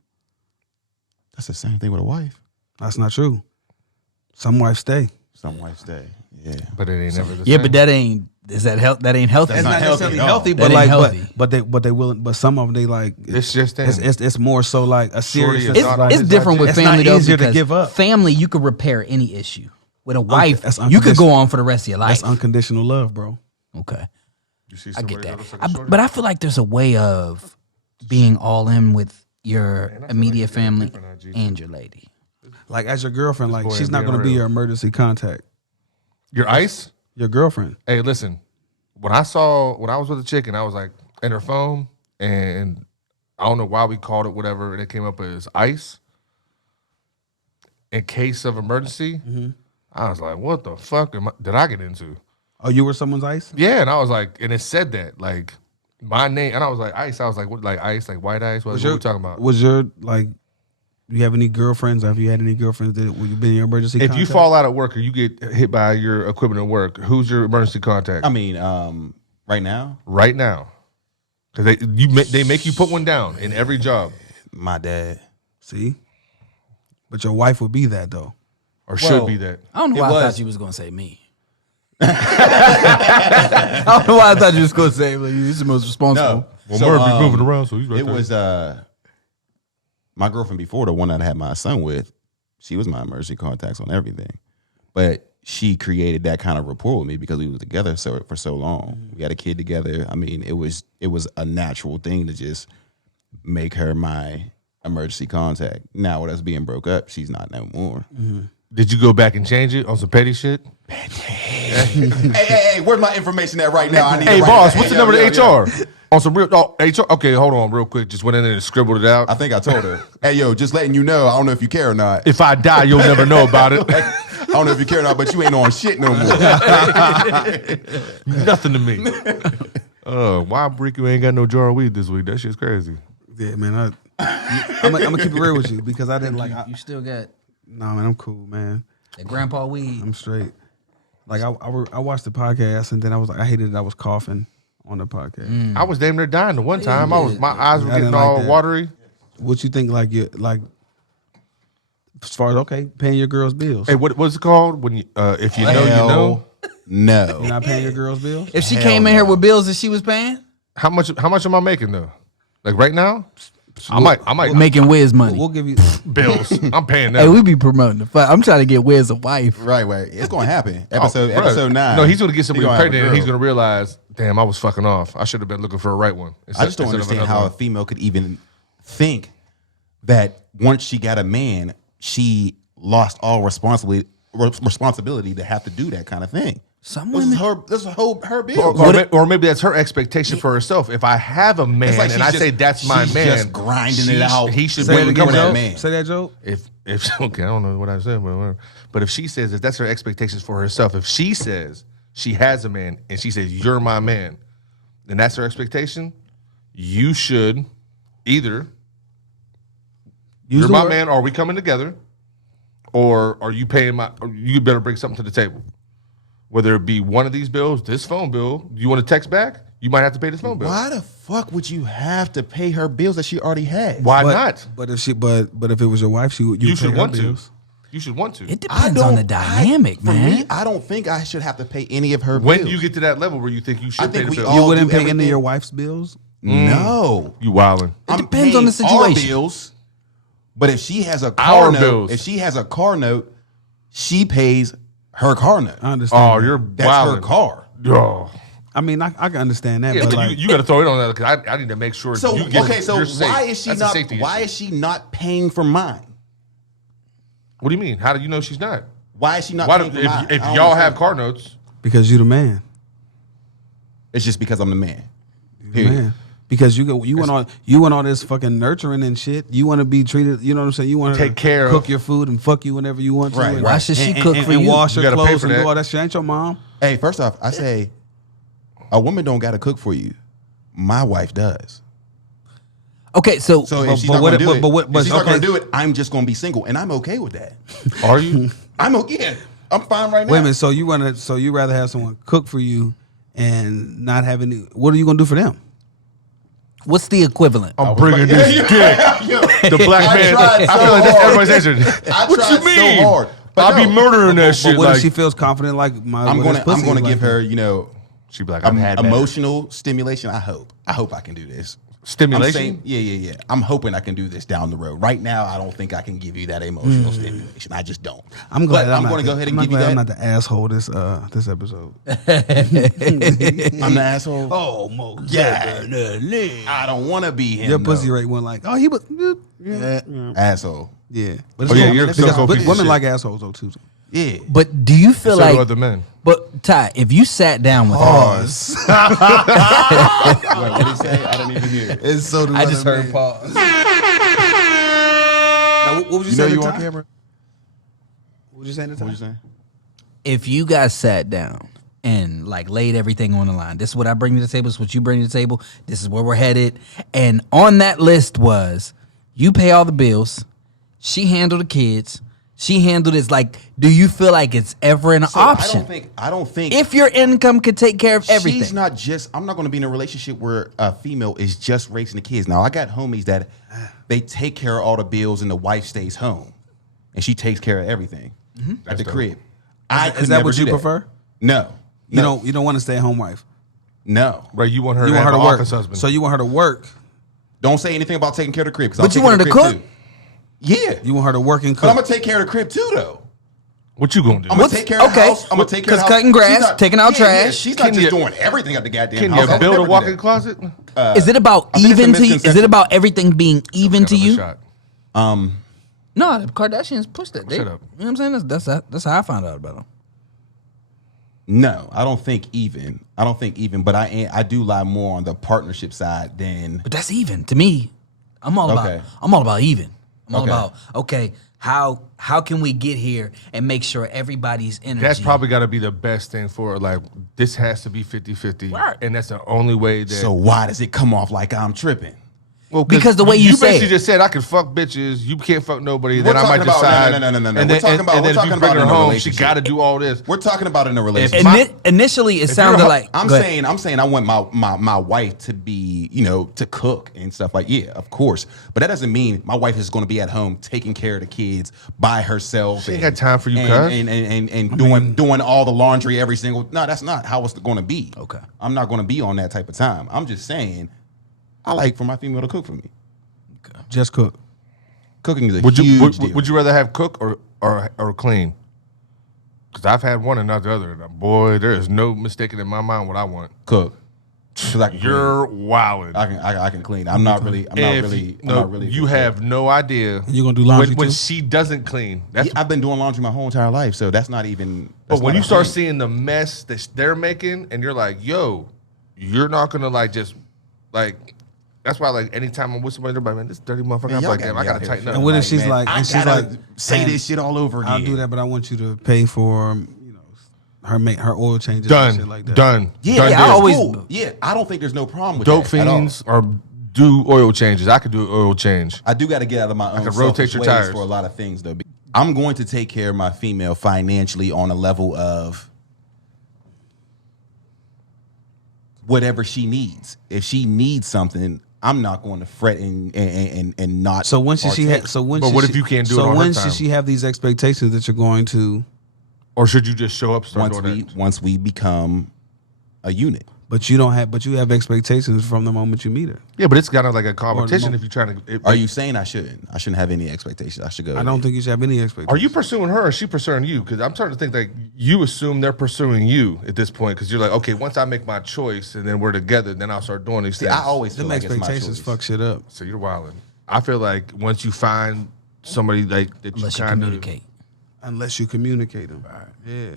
that's the same thing with a wife. That's not true. Some wives stay. Some wives stay. Yeah, But it ain't never the Yeah, same. but that ain't that ain't healthy. That's not healthy necessarily at all. healthy, That but ain't like, healthy. but they will. But some of them they like. It's just them. It's more so like a serious. Shorty is It's, not- it's different with it's family not though easier to because give up. family you could repair any issue. With a wife, that's you could go unconditional. on for the rest of your life. That's unconditional love, bro. Okay, You see I somebody get that. looks like a shorty? But I feel like there's a way of being all in with your immediate family and your lady. Like as your girlfriend, like boy she's is not being going to be real. your emergency contact. Your ice? Your girlfriend. Hey, listen. When I was with a chick and I was like in her phone, and I don't know why we called it whatever, and it came up as ice. In case of emergency, I was like, "What the fuck did I get into?" Oh, you were someone's ice? Yeah, and I was like, and it said that like my name, and I was like ice. I was like, what, like ice, like white ice? What are we talking about? Was your like? Do you have any girlfriends? Have you had any girlfriends that would you been in your emergency? If contact? you fall out at work or you get hit by your equipment at work, who's your emergency contact I mean, right now, right now? Because they make you put one down in every job. my dad. See, but your wife would be that though. Or should be that. I don't know why I was. thought you was gonna say me. I don't know why I thought you was gonna say like, you're the most responsible. No. Well, So, Murph be moving around, so he's right It there. was my girlfriend before, the one that I had my son with. She was my emergency contacts on everything, but she created that kind of rapport with me because we were together for so long. We had a kid together. I mean, it was a natural thing to just make her my emergency contact. Now with us being broke up, she's not no more. Did you go back and change it on some petty shit? Hey, where's my information at right now? I need Hey, to write boss, it what's the down. number Yo. to HR? On some real HR. Okay, hold on, real quick. Just went in there and scribbled it out. I think I told her, hey, yo, just letting you know, I don't know if you care or not. If I die, you'll never know about it. I don't know if you care or not, but you ain't on shit no more. Nothing to me. Why Rico ain't got no jar of weed this week? That shit's crazy. Yeah, man. I'm gonna keep it real with you because I didn't like. You still got Nah, man, I'm cool, man. that grandpa weed. I'm straight. Like I watched the podcast and then I was like, I hated that I was coughing on the podcast. I was damn near dying the one time. My eyes were I getting didn't like all that. watery. What you think? Like you like as far as paying your girls' bills. Hey, what's it called when you if you know you know? No. You're not paying your girls' bills. If she came in here with bills that she was paying, How much am I making though? Like right now? I might making Wiz money. We'll give you. bills. I'm paying Hey, them. we be promoting the fuck. I'm trying to get Wiz a wife. Right. It's going to happen. Oh, Episode bruh. 9. No, he's gonna get somebody He gonna have a pregnant and he's girl. gonna realize, damn, I was fucking off. I should have been looking for a right one. I just don't instead of understand another how a one. female could even think that once she got a man, she lost all responsibility to have to do that kind of thing. Some This is women. her bill. Or maybe that's her expectation for herself. If I have a man like and she's I say just- that's my she's man, just grinding it out. He should Say be it Wait, again, cover that Joe. man. Say that, Joe. If okay, I don't know what I said, but whatever. But if she says that that's her expectations for herself, if she says she has a man and she says you're my man, then that's her expectation. You should either you're my man, or are we coming together, or are you paying my? Or you better bring something to the table. Whether it be one of these bills, this phone bill, you want to text back, you might have to pay this phone bill. Why the fuck would you have to pay her bills that she already had? Why But, not? But if it was your wife, you You should pay her want to. bills. You should want to. It depends on the dynamic, for man. me, I don't think I should have to pay any of her When bills. you get to that level where you think you I should pay think the we bill, all- You wouldn't do pay any of everything. your wife's bills. No. you wildin'. I'm depends on the paying our situation. bills, but if she has a Our car note, bills. if she has a car note, she pays her car note. I understand. Oh, that. you're That's wildin'. her car. Oh. I mean, I can understand that, Yeah, but but like, you got to throw it on that because I need to make sure. So you get, okay, so you're safe. why is she That's a not? safety Why issue. is she not paying for mine? What do you mean? How do you know she's not? Why is she not Why paying do, for mine? if I don't y'all understand. have car notes, because you the man. It's just because I'm the man. The Period. man. Because you want all this fucking nurturing and shit. You want to be treated. You know what I'm saying. You want to Take care cook of- your food and fuck you whenever you want to. Right, and, right. Why should she and- cook and- for and you? wash You your gotta pay clothes for and that. do all that shit? Ain't your mom? Hey, first off, I say a woman don't got to cook for you. My wife does. Okay, so So But- if she's but not what- going to do but- it, but what- if but- she's not going okay. to do it, I'm just going to be single, and I'm okay with that. are you? I'm okay. Yeah, I'm fine right now. Wait a minute. So you rather have someone cook for you and not have any? What are you gonna do for them? what's the equivalent? I'm bringing this dick. The black I man. tried I so feel like that's hard. everybody's answer. I What tried you mean? so hard. But I'll be no, murdering that shit. But what Like, if she feels confident? Like my, I'm with going this to pussy, give her, you know, she'd be like, I've had that. emotional stimulation. I hope I can do this. Stimulation? I'm saying, yeah. I'm hoping I can do this down the road. Right now, I don't think I can give you that emotional stimulation. I just don't. I'm glad But I'm not going to go the- ahead I'm and give you glad I'm that. not the asshole this episode. I'm the asshole. Oh, most Yeah. I don't want to be him. Your though. pussy rate went like, oh, he was, Asshole. yeah. But Oh, yeah, it's- you're because- so but piece of women shit. like assholes though too. Yeah. But do you feel So do like other men. But Ty, if you sat down with her, Pause. Wait, what did he say? I didn't even hear. It's so. I just heard pause. Now, what was you You know saying? you to on Ty? camera? What was you saying? To Ty? What you saying? If you guys sat down and like laid everything on the line, this is what I bring to the table, this is what you bring to the table, this is where we're headed, and on that list was you pay all the bills, she handle the kids, she handled it like, do you feel like it's ever an option? I don't think If your income could take care of everything. She's not just. I'm not going to be in a relationship where a female is just raising the kids. Now I got homies that they take care of all the bills and the wife stays home, and she takes care of everything at the crib. Is that what you prefer? No, You don't want to stay at home wife. no. Right, you want her to You want have her an to work. office husband. So you want her to work. Don't say anything about taking care of the crib. But you want her to cook? Yeah, You want her to work and but I'm cook. gonna take care of the crib too, though. What you gonna do? I'm gonna take care of the house. I'm gonna take care of the house. Cutting grass, She's not- taking out trash. She's not Can just you- doing everything at the goddamn Can house. you I would build a never do walk-in that. closet? Is it about I think it's a even to you? Is misconception. it about everything being even to Another you? shot. No, the Kardashians pushed that. Shut up. You know what I'm saying? That's how I found out about them. No, I don't think even. But I do lie more on the partnership side than. But that's even to me. I'm all Okay. about even. I'm all Okay. about how can we get here and make sure everybody's energy. That's probably got to be the best thing for her. Like, this has to be 50-50. Right. And that's the only way that. So why does it come off like I'm tripping? Well, Because the way you say basically it. just said I can fuck bitches, you can't fuck nobody. We're Then I might talking about- decide. no. And We're then, talking about- and we're then if talking you bring about her in a home, she relationship. got to do all this. We're talking about in a relationship. Initially, it sounded you're- like I'm go ahead. saying I want my wife to be, to cook and stuff like, yeah, of course. But that doesn't mean my wife is going to be at home taking care of the kids by herself. She ain't got time for you, cuz. and doing all the laundry every single. No, that's not how it's going to be. Okay. I'm not going to be on that type of time. I'm just saying, I like for my female to cook for me. Just cook. Cooking is a Would huge deal. you rather have cook or clean? Because I've had one and not the other. Boy, there is no mistaking in my mind what I want. cook? 'Cause I can clean. You're wilding. I can clean. I'm not really. You have no idea. You gonna do laundry when too? she doesn't clean. That's I've been doing laundry my whole entire life, so that's not even. But that's when not you a start thing. seeing the mess that they're making, and you're like, "Yo, you're not gonna like just like." That's why, like, anytime I'm with somebody, they're like, "Man, this dirty motherfucker." Man, I'm y'all like, got "Damn, me I gotta out here tighten up." feeling And what if she's man, like- I and she's gotta like, say man, this shit all over again. I'll do that, but I want you to pay for her oil changes Done, and shit like that. done. Yeah, done yeah, deal. I always- cool. Yeah, I don't think there's no problem with Dope that at all. fiends or do oil changes. I could do an oil change. I do got to get out of my own can rotate selfish your ways tires. for a lot of things, though. I'm going to take care of my female financially on a level of whatever she needs. If she needs something, I'm not going to fret and not. So when should she partake. have? So when? But should what she, if you can't do it So on her when time? should she have these expectations that you're going to? Or should you just show up, start doing that? once we become a unit? But you don't have. But you have expectations from the moment you meet her. Yeah, but it's kind of like a competition mo- if you're trying to. Are you saying I shouldn't? I shouldn't have any expectations. I should go. I don't think you should have any expectations. Are you pursuing her or is she pursuing you? Because I'm starting to think like you assume they're pursuing you at this point because you're like, okay, once I make my choice and then we're together, then I'll start doing these See, things. I always feel Them like it's my expectations choice. fuck shit up So you're wilding. I feel like once you find somebody like that Unless you you kind of communicate. unless you communicate them. Yeah.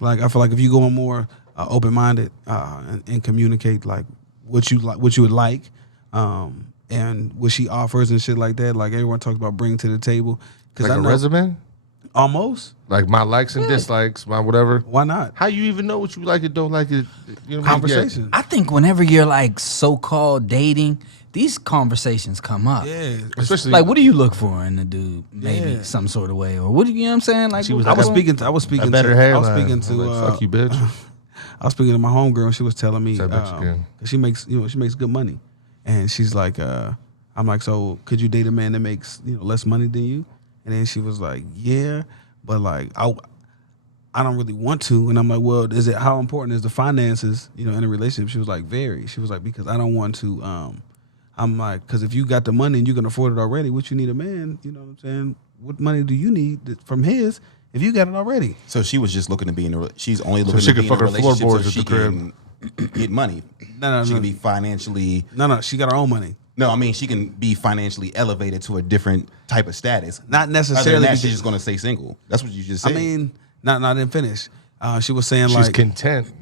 Like I feel like if you go on more open minded and communicate like what you would like, and what she offers and shit like that. Like everyone talks about bringing to the table. like I a know, resume, almost. like my likes and dislikes, my whatever. Why not? How you even know what you like and don't like it? You know what I mean? Conversation. I think whenever you're like so-called dating, these conversations come up. Yeah. Especially Like, what do you look for in a dude? Maybe Yeah. some sort of way, or what? You know what I'm saying? Like, She was I like was a- speaking. I was speaking. a better to, I hairline. was speaking I'm to. like, fuck you, bitch. I was speaking to my homegirl, and she was telling me I bet you can. 'cause she makes she makes good money, and she's like, I'm like, so could you date a man that makes less money than you? And then she was like, yeah, but like I don't really want to. And I'm like, well, is it how important is the finances in a relationship? She was like, very. She was like, because I don't want to. I'm like, because if you got the money and you can afford it already, what you need a man? You know what I'm saying? What money do you need from his if you got it already? So she was just looking to be in a. She's only looking she to could be in a fuck her relationship so floorboards at she the crib. can get money. No, She no. can be financially. No, she got her own money. No, I mean she can be financially elevated to a different type of status. Not Other than necessarily. that, because- she's just going to stay single. That's what you just said. I mean, I didn't finish. She was saying She's like content.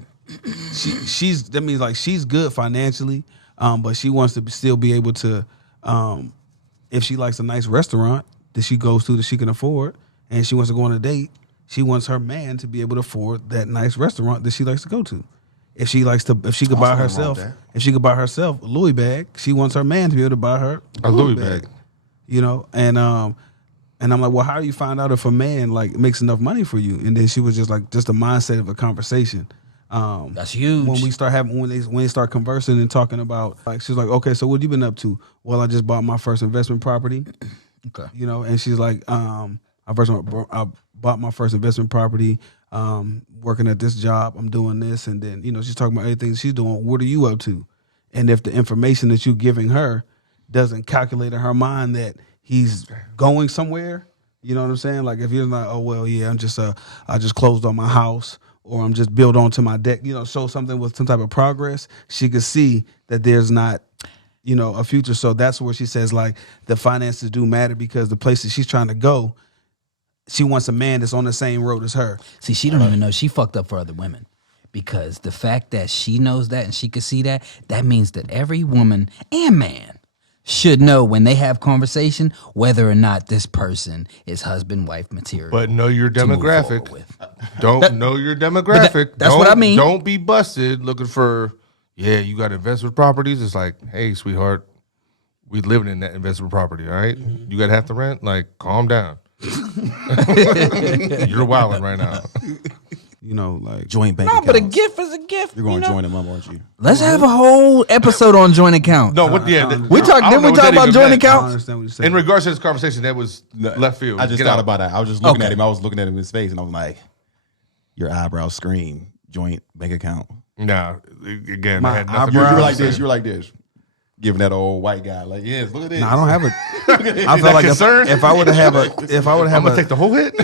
she's that means like she's good financially, but she wants to still be able to, if she likes a nice restaurant that she goes to that she can afford, and she wants to go on a date, she wants her man to be able to afford that nice restaurant that she likes to go to. If she could buy Nothing wrong with herself, that. if she could buy herself a Louis bag, she wants her man to be able to buy her A Louis bag. and And I'm like, well, how do you find out if a man like makes enough money for you? And then she was just like, just the mindset of a conversation. That's huge. When we start having when they start conversing and talking about like she's like, okay, so what you been up to? Well, I just bought my first investment property. Okay. You know, and she's like, I bought my first investment property, working at this job, I'm doing this, and then, you know, she's talking about everything she's doing. What are you up to? And if the information that you're giving her doesn't calculate in her mind that he's going somewhere, you know what I'm saying? Like if you're like, oh well, yeah, I just closed on my house, or I'm just built onto my deck, you know, show something with some type of progress, she could see that there's not, you know, a future. So that's where she says like the finances do matter, because the places she's trying to go, she wants a man that's on the same road as her. See, she don't even know she fucked up for other women, because the fact that she knows that and she can see that, that means that every woman and man should know when they have conversation whether or not this person is husband wife material. But know your to move demographic. forward with. Don't know your demographic. That's what I mean. Don't be busted looking for, yeah, you got investment properties. It's like, hey, sweetheart, we living in that investment property, all right? You got half the rent? Like, calm down. You're wilding right now. You know, like Joint bank No, accounts. but a gift is a gift. You're going to you know? join them up, aren't you? Let's have a whole episode on joint accounts. No, what? Yeah, We talk. I don't Didn't know we what talk that about even joint meant. I don't accounts? understand what you're saying. In regards to this conversation, that was left field. I just Get thought out. about that. I was just looking Okay. at him. I was looking at him in his face, and I was like, your eyebrows scream joint bank account. Nah, again, My I had nothing. You eyebrows- were like this. You were like this. Giving that old white guy like, yes, look at this. No, I don't have a. I feel like concerned? if I would have I'm gonna take the whole hit.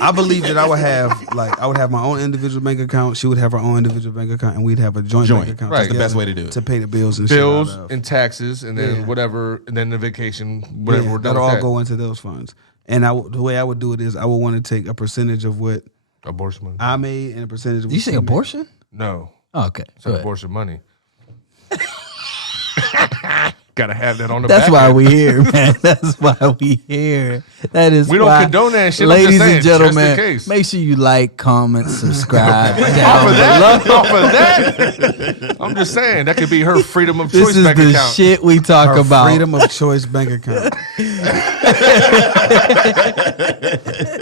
I believe that I would have my own individual bank account. She would have her own individual bank account, and we'd have a joint bank account. Right. That's the together best way to do it. to pay the bills and Bills shit out of. and taxes, and then Yeah. whatever, and then the vacation, whatever Yeah, we're done that'll with all that. go into those funds. And the way I would do it is I would want to take a percentage of what Abortion money. I made and a percentage of Did you what say she made. abortion? No, Oh, okay. it's Go ahead. abortion money. Gotta have that on the That's back why end. we here, man. That's why we here. That is We don't why, condone that shit. I'm just Ladies saying, and just in gentlemen, case. make sure you like, comment, subscribe. Off down of that, below. off of that, I'm just saying that could be her freedom of This choice is bank the account. shit we talk Her about. freedom of choice bank account.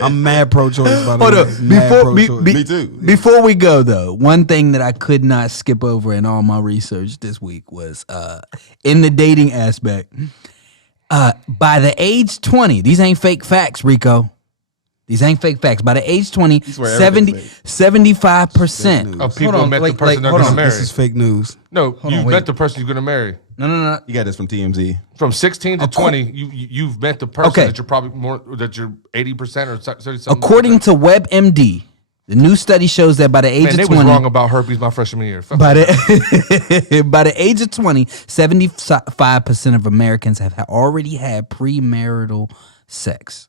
I'm mad pro-choice, by the Hold way. up. Mad pro-choice. Me too. Before we go, though, one thing that I could not skip over in all my research this week was in the dating aspect. By the age 20, these ain't fake facts, Rico. These ain't fake facts. By the age 20, swear everything's 75%. Of people met the person they're hold gonna on. marry. This is fake news. No, you've wait. met the person you're gonna marry. No. You got this from TMZ. From 16 to 20, you've met the person Okay. that you're probably more that you're 80% or 30 something. According to WebMD, the new study shows that by the age man, they of was 20, wrong about herpes my freshman year. Fuck by the age of 20, 75% of Americans have already had premarital sex.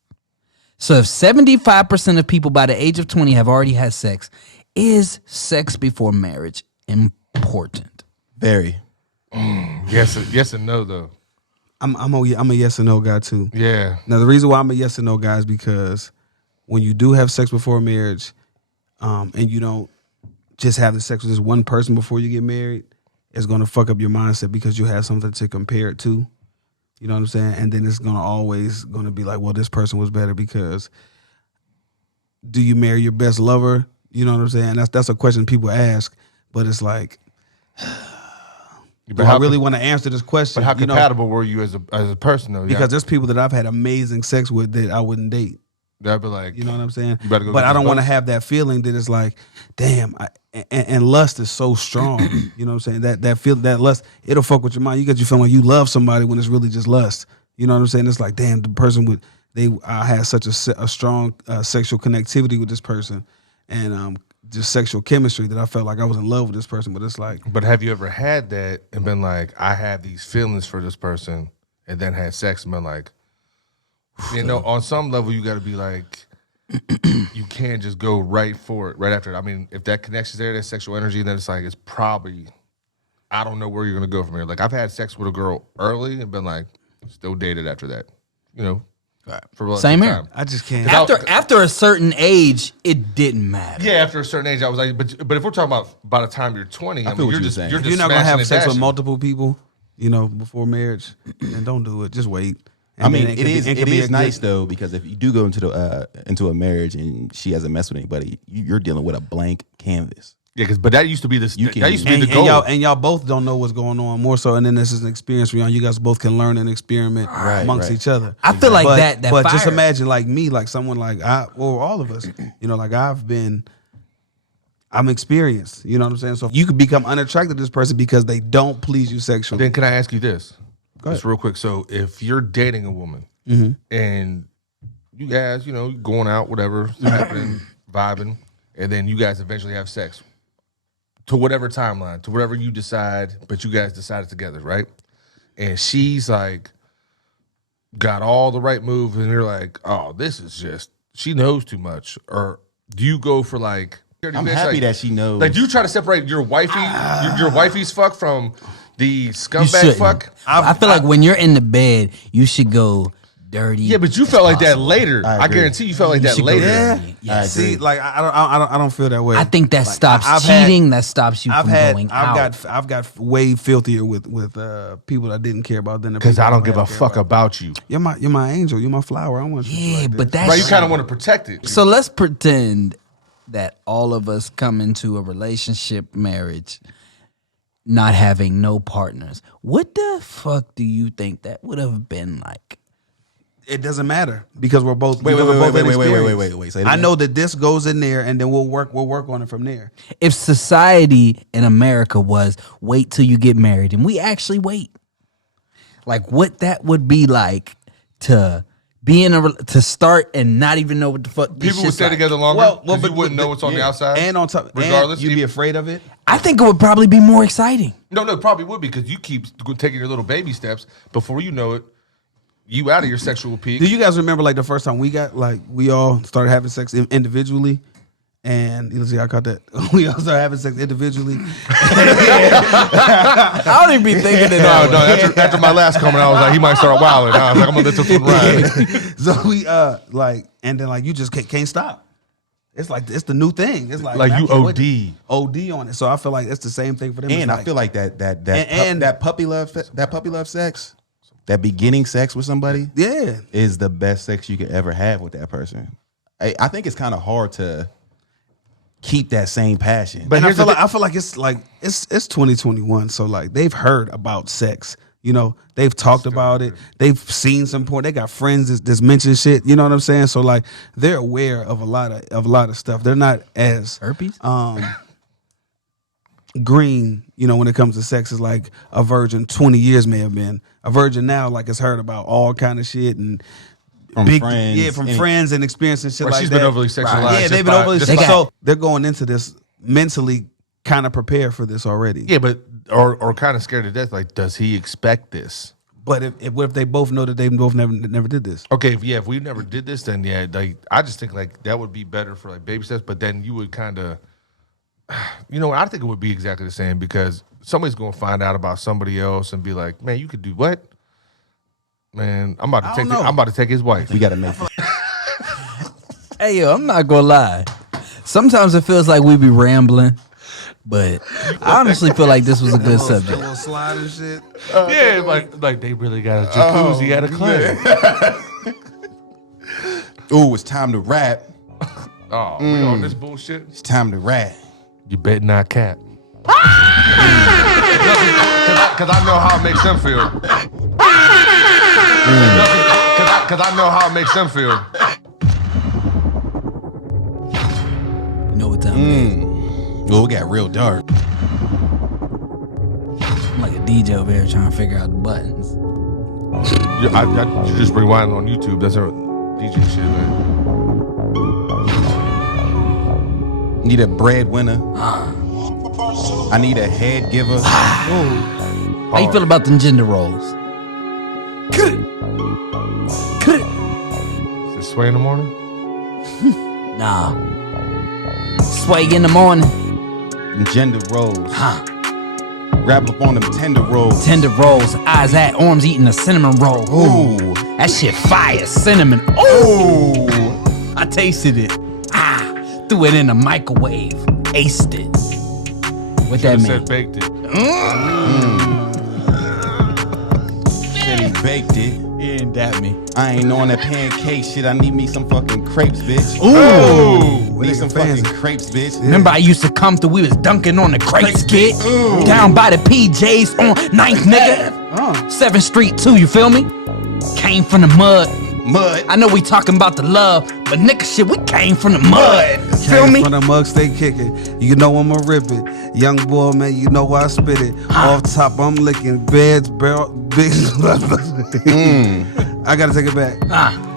So if 75% of people by the age of 20 have already had sex, is sex before marriage important? Very. yes and no though. I'm a yes and no guy too. Yeah. Now the reason why I'm a yes and no guy is because when you do have sex before marriage, and you don't just have the sex with this one person before you get married, it's gonna fuck up your mindset because you have something to compare it to. You know what I'm saying? And then it's gonna always gonna be like, well, this person was better because do you marry your best lover? You know what I'm saying? That's a question people ask, but it's like, do I really want to answer this question? But how You know, compatible were you as a person though? because there's people that I've had amazing sex with that I wouldn't date. that'd be like, You know what I'm saying? You better go but get I this don't want to boat. have that feeling that it's like, damn, and lust is so strong. You know what I'm saying? That lust, it'll fuck with your mind. You get you feeling like you love somebody when it's really just lust. You know what I'm saying? It's like, damn, the person I had such a strong sexual connectivity with this person, and just sexual chemistry that I felt like I was in love with this person. But it's like, But have you ever had that and been like, I have these feelings for this person, and then had sex and been like, you know, on some level you got to be like, you can't just go right for it right after it. I mean, if that connection's there, that sexual energy, then it's like it's probably, I don't know where you're gonna go from here. Like I've had sex with a girl early and been like, still dated after that. You know, for a Same long here. time. I just can't. After a certain age, it didn't matter. Yeah, after a certain age, I was like, but if we're talking about by the time you're 20, I feel mean, what you're you're just saying. you're If just you're not gonna smashing have and sex with dashing. multiple people, you know, before marriage, then don't do it. Just wait. I mean, it is nice though, because if you do go into a marriage and she hasn't messed with anybody, you're dealing with a blank canvas. Yeah, but that used to be the goal. And y'all both don't know what's going on more so, and then this is an experience where you guys both can learn and experiment amongst each other. I feel like that But fire. just imagine like me, like someone like or all of us, like I'm experienced. You know what I'm saying? So you could become unattracted to this person because they don't please you sexually. Then can I ask you this? Go ahead. Just real quick. So if you're dating a woman and you guys, going out, whatever, happening, vibing, and then you guys eventually have sex to whatever timeline, to whatever you decide, but you guys decided together, right? And she's like, got all the right moves, and you're like, oh, this is just, she knows too much. Or do you go for like, I'm happy that she knows. Like, do you try to separate your wifey, your wifey's fuck from the scumbag shouldn't. fuck? I feel like when you're in the bed, you should go dirty. Yeah, but you felt like that later. I guarantee you felt like that should go later. dirty. Yeah. Yes. See, like I don't feel that way. I think that Like, stops I've had- cheating. That stops you from going out. I've got way filthier with people that didn't care about than the Because people I don't that give a care fuck about you. You're my angel. You're my flower. I want you. Yeah, like but this. that's Right, you kind of want to protect it. so. Let's pretend that all of us come into a relationship, marriage, not having no partners. What the fuck do you think that would have been like? It doesn't matter because we're both. Wait. Say it I again. know that this goes in there, and then we'll work on it from there. If society in America was wait till you get married, and we actually wait, like what that would be like to be to start and not even know what the fuck this People would shit's stay like. together longer because you wouldn't know what's on the yeah. outside. And on top, regardless, and you'd be afraid of it. I think it would probably be more exciting. No, it probably would be because you keep taking your little baby steps. Before you know it, you out of your sexual peak. Do you guys remember like the first time we all started having sex individually? And you see, I caught that. We all started having sex individually. I don't even be thinking it. No. After my last comment, I was like, he might start wilding. I was like, I'm gonna let this one ride. So we and then you just can't stop. It's like it's the new thing. It's like Like you I can't wait OD. to OD on it. So I feel like it's the same thing for them. And It's I feel like that And- puppy love sex, that beginning sex with somebody, yeah. is the best sex you could ever have with that person. I think it's kind of hard to keep that same passion. But I feel like it's 2021. So like they've heard about sex. They've talked about it. They've seen some porn. They got friends that's mentioned shit. You know what I'm saying? So like they're aware of a lot of stuff. They're not as Herpes? green, when it comes to sex, is like a virgin 20 years may have been. A virgin now like has heard about all kind of shit and From friends, friends and experiencing shit Right, like she's that. been overly sexualized. Yeah, just they've been by- overly just sexualized. by- So they're going into this mentally kind of prepared for this already. Yeah, but or kind of scared to death. Like, does he expect this? But what if they both know that they both never did this? Okay, if we never did this, then yeah, like I just think like that would be better for like baby steps. But then you would kind of, I think it would be exactly the same because somebody's going to find out about somebody else and be like, man, you could do what? Man, I'm about to take his wife. we got to make this. Hey, yo, I'm not gonna lie. Sometimes it feels like we be rambling, but I honestly feel like this was a good subject. little slide and shit. Yeah, like they really got a jacuzzi at a club. Ooh, it's time to rap. Oh, we on this bullshit? It's time to rap. You bet not cap. Because I know how it makes them feel. Because I know how it makes them feel. You know what time it is? Oh, it got real dark. I'm like a DJ over here trying to figure out the buttons. You just rewind on YouTube. That's a DJ shit, man. Need a breadwinner. I need a head giver. How you feel about them gender roles? Is it sway in the morning? Nah. Swag in the morning. Them gender rolls. Wrap up on them tender rolls. Tender rolls. Eyes at arms eating a cinnamon roll. Ooh. That shit fire. Cinnamon. Ooh. I tasted it. Threw it in the microwave. Aced it. What that Should've mean? said baked it. Said he baked it. He ain't that me. I ain't on that pancake shit. I need me some fucking crepes, bitch. Ooh. Need some fucking crepes, bitch. Remember I used to come through, we was dunking on the crate skit. Down by the PJs on 9th, nigga. 7th Street too, you feel me? Came from the mud. I know we talking about the love, but nigga shit, we came from the mud. Feel me? From the mug, stay kicking. You know I'ma rip it. Young boy, man, you know I spit it. Off top, I'm licking beds, barrel, big. I gotta take it back.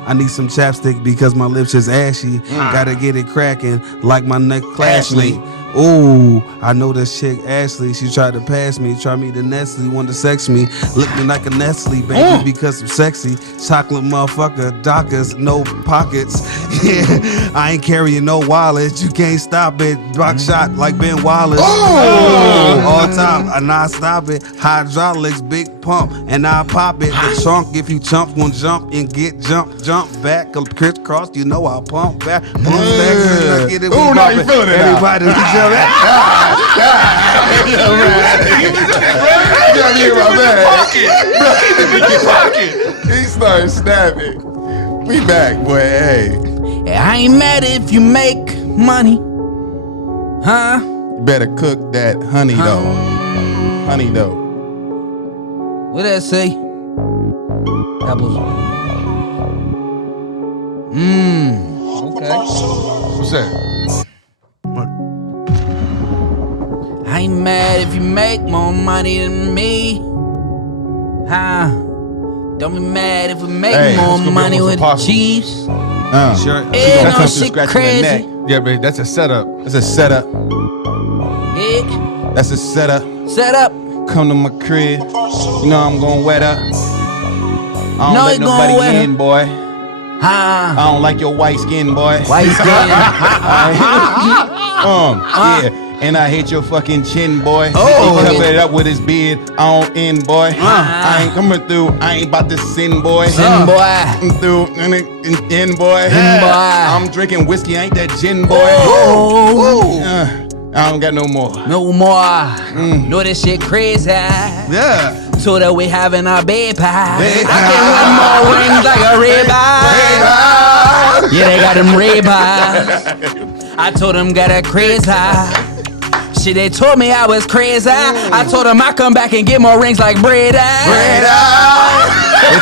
I need some chapstick because my lips is ashy. Gotta get it cracking like my neck classmate. Ooh, I know this chick Ashley. She tried to pass me, tried me to Nestle, wanted to sex me, lick me like a Nestle baby because I'm sexy. Chocolate motherfucker, Dockers, no pockets. Yeah, I ain't carrying no wallet. You can't stop it. Box shot like Ben Wallace. All time, I not stop it. Hydraulics, big pump, and I pop it. The trunk, if you chump, gon' jump and get jump back, crisscross. You know I pump back. Pump back, and I get it. Ooh, now you feeling it now. Everybody, you feel that? He started snapping. We back, boy. Hey. I ain't mad if you make money. Huh? You better cook that honey though. Honey though. What that say? That was. Okay. What's that? I ain't mad if you make more money than me. Huh? Don't be mad if we make more it's gonna be money almost with the impossible. Chiefs. Sure. Ain't no come through shit scratching the neck. crazy. Yeah, man, that's a setup. That's a setup. Yeah. That's a setup. Set up. Come to my crib. You know I'm gonna wet up. I don't No, let he gonna nobody wet in, boy. Huh? I don't like your white skin, boy. White skin. Yeah. And I hate your fucking chin, boy. Oh. He covered it up with his beard. I don't end, boy. I ain't coming through. I ain't about to sin, boy. Sin boy. I'm through in, boy. Sin boy. I'm drinking whiskey. Ain't that gin, boy? I don't got no more. No more. Know this shit crazy. Yeah. So that we having our baby pie. I can run more wings like a ribeye. Yeah, they got them ribeyes. I told them got a crazy. Shit, they told me I was crazy. I told them I come back and get more rings like Brady. They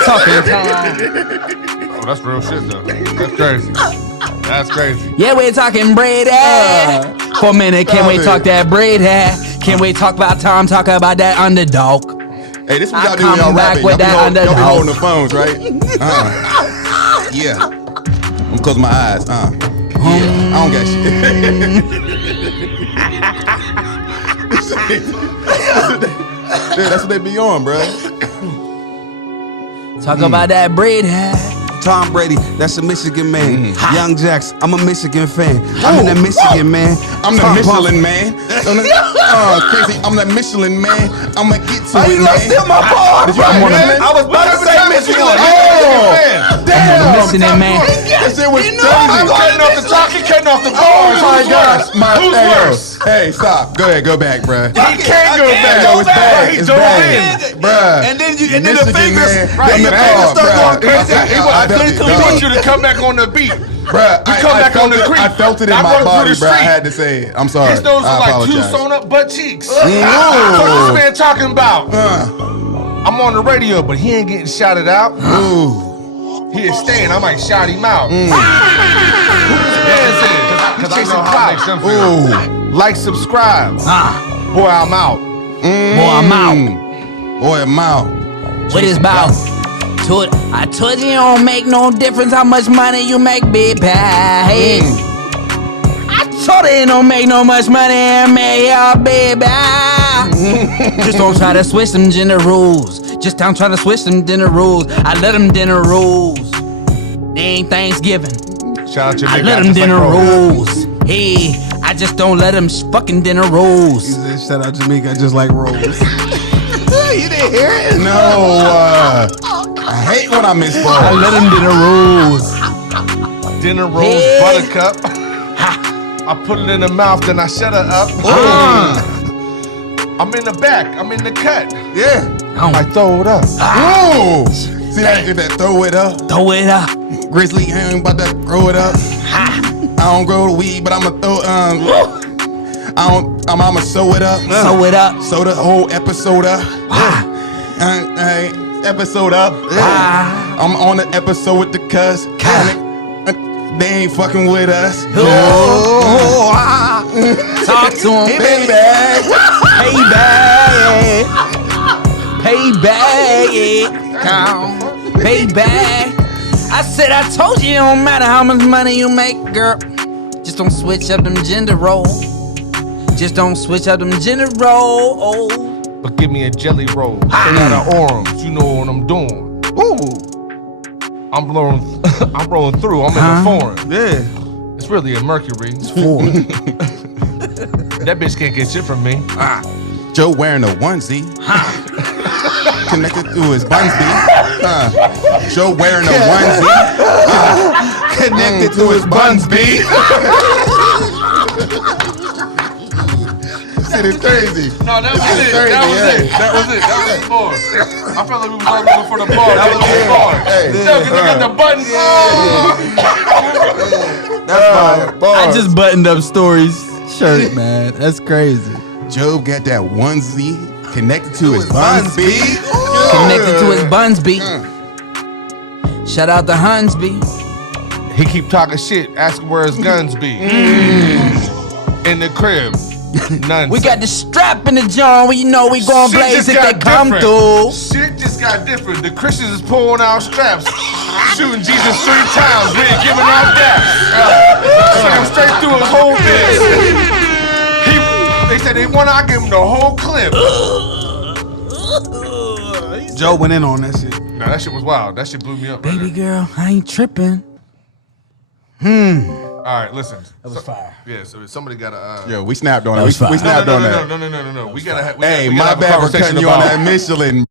talking time. Oh, that's real shit though. That's crazy. That's crazy. Yeah, we talking Brady. For a minute, can we talk that Brady? Can we talk about Tom? Talk about that underdog. Hey, this what I y'all do when y'all come back rapping. with that Y'all be underdog. holding the phones, right? Yeah. I'm closing my eyes. Yeah. I don't got shit. Dude, that's what they be on, bro. Talk about that Brady. Tom Brady, that's a Michigan man. Young Jacks, I'm a Michigan fan. I'm in that Michigan man. I'm the Michelin man. Crazy. I'm the Michelin man. I'ma get to it, man. Steal my bar, I was about to say Michigan. I'm a Michigan man. That shit was crazy. Cutting off the top, he cutting off the bars. Oh my gosh. Who's worse? Hey, stop. Go ahead. Go back, bruh. He can't go back. Yo, it's bad. He It's dove bad. in. Bruh. And then the Michigan, fingers, man. right? The Your fingers fingers start going crazy. He wants you to come back on the beat. Bruh, You come back on the creek. I felt it in I my run through body, the bruh. I street. had to say it. I'm sorry. His nose was I like two apologize. sewn up butt cheeks. What's this man talking about? I'm on the radio, but he ain't getting shouted out. He is staying. I might shout him out. Who this man is? He's chasing clout. Like, subscribe. Boy, I'm out. Boy, I'm out. Boy, I'm out. What is about? I told you it don't make no difference how much money you make, baby. I told you it don't make no much money, man, baby. Just don't try to switch them gender rules. Just don't try to switch them dinner rules. I let them dinner rules. They ain't Thanksgiving. Shout out to I let them dinner rules. Hey, I just don't let them fucking dinner rules. He said, shout out Jamaica, just like Rose. You didn't hear it? No. I hate when I miss balls. I let them dinner rules. Dinner rolls, Hey. buttercup. I put it in the mouth, then I shut her up. I'm in the back. I'm in the cut. Yeah. I throw it up. Ooh. See that throw it up. Throw it up. Grizzly ain't about to throw it up. I don't grow the weed, but I'ma throw I'ma sew it up. Sew it up. Sew the whole episode up. Episode up. I'm on the episode with the cuz. They ain't fucking with us. Talk to him. Payback. Payback. I said, I told you it don't matter how much money you make, girl. Just don't switch up them gender roles. Just don't switch up them gender roles. But give me a jelly roll. Straight out of orange. You know what I'm doing. Ooh. I'm rolling through. I'm in the foreign. Yeah. It's really a Mercury. It's 4. That bitch can't get shit from me. Joe wearing a onesie. Connected through his bunsby. Joe wearing a onesie. Connected to his bunsby. Shit is crazy. No, that was it. Crazy, That was yeah. it. That was it. That was the bar. I felt like we was all looking for the bar. That was the bar. Hey, No, because I got the buttons. That's fire. I just buttoned up Story's shirt, man. That's crazy. Job got that onesie connected to his bunsby. Connected to his Bunsby. Shout out to Hunsby. He keep talking shit, asking where his guns be. In the crib. None. We got the strap in the joint where you know we gon' Shit blaze just if got they come different. through. Shit just got different. The Christians is pulling out straps, shooting Jesus 3 times. We ain't giving out that. Took him straight through his whole fist. They said they want I give him the whole clip. Joe went in on that shit. Nah, that shit was wild. That shit blew me up. Right Baby there. girl, I ain't tripping. All right, listen. That was fire. Yeah, so somebody got to. Yo, we snapped on it. was We fire. snapped on that. No. We gotta. Hey, we my gotta have a bad for conversation cutting you on about- that Michelin.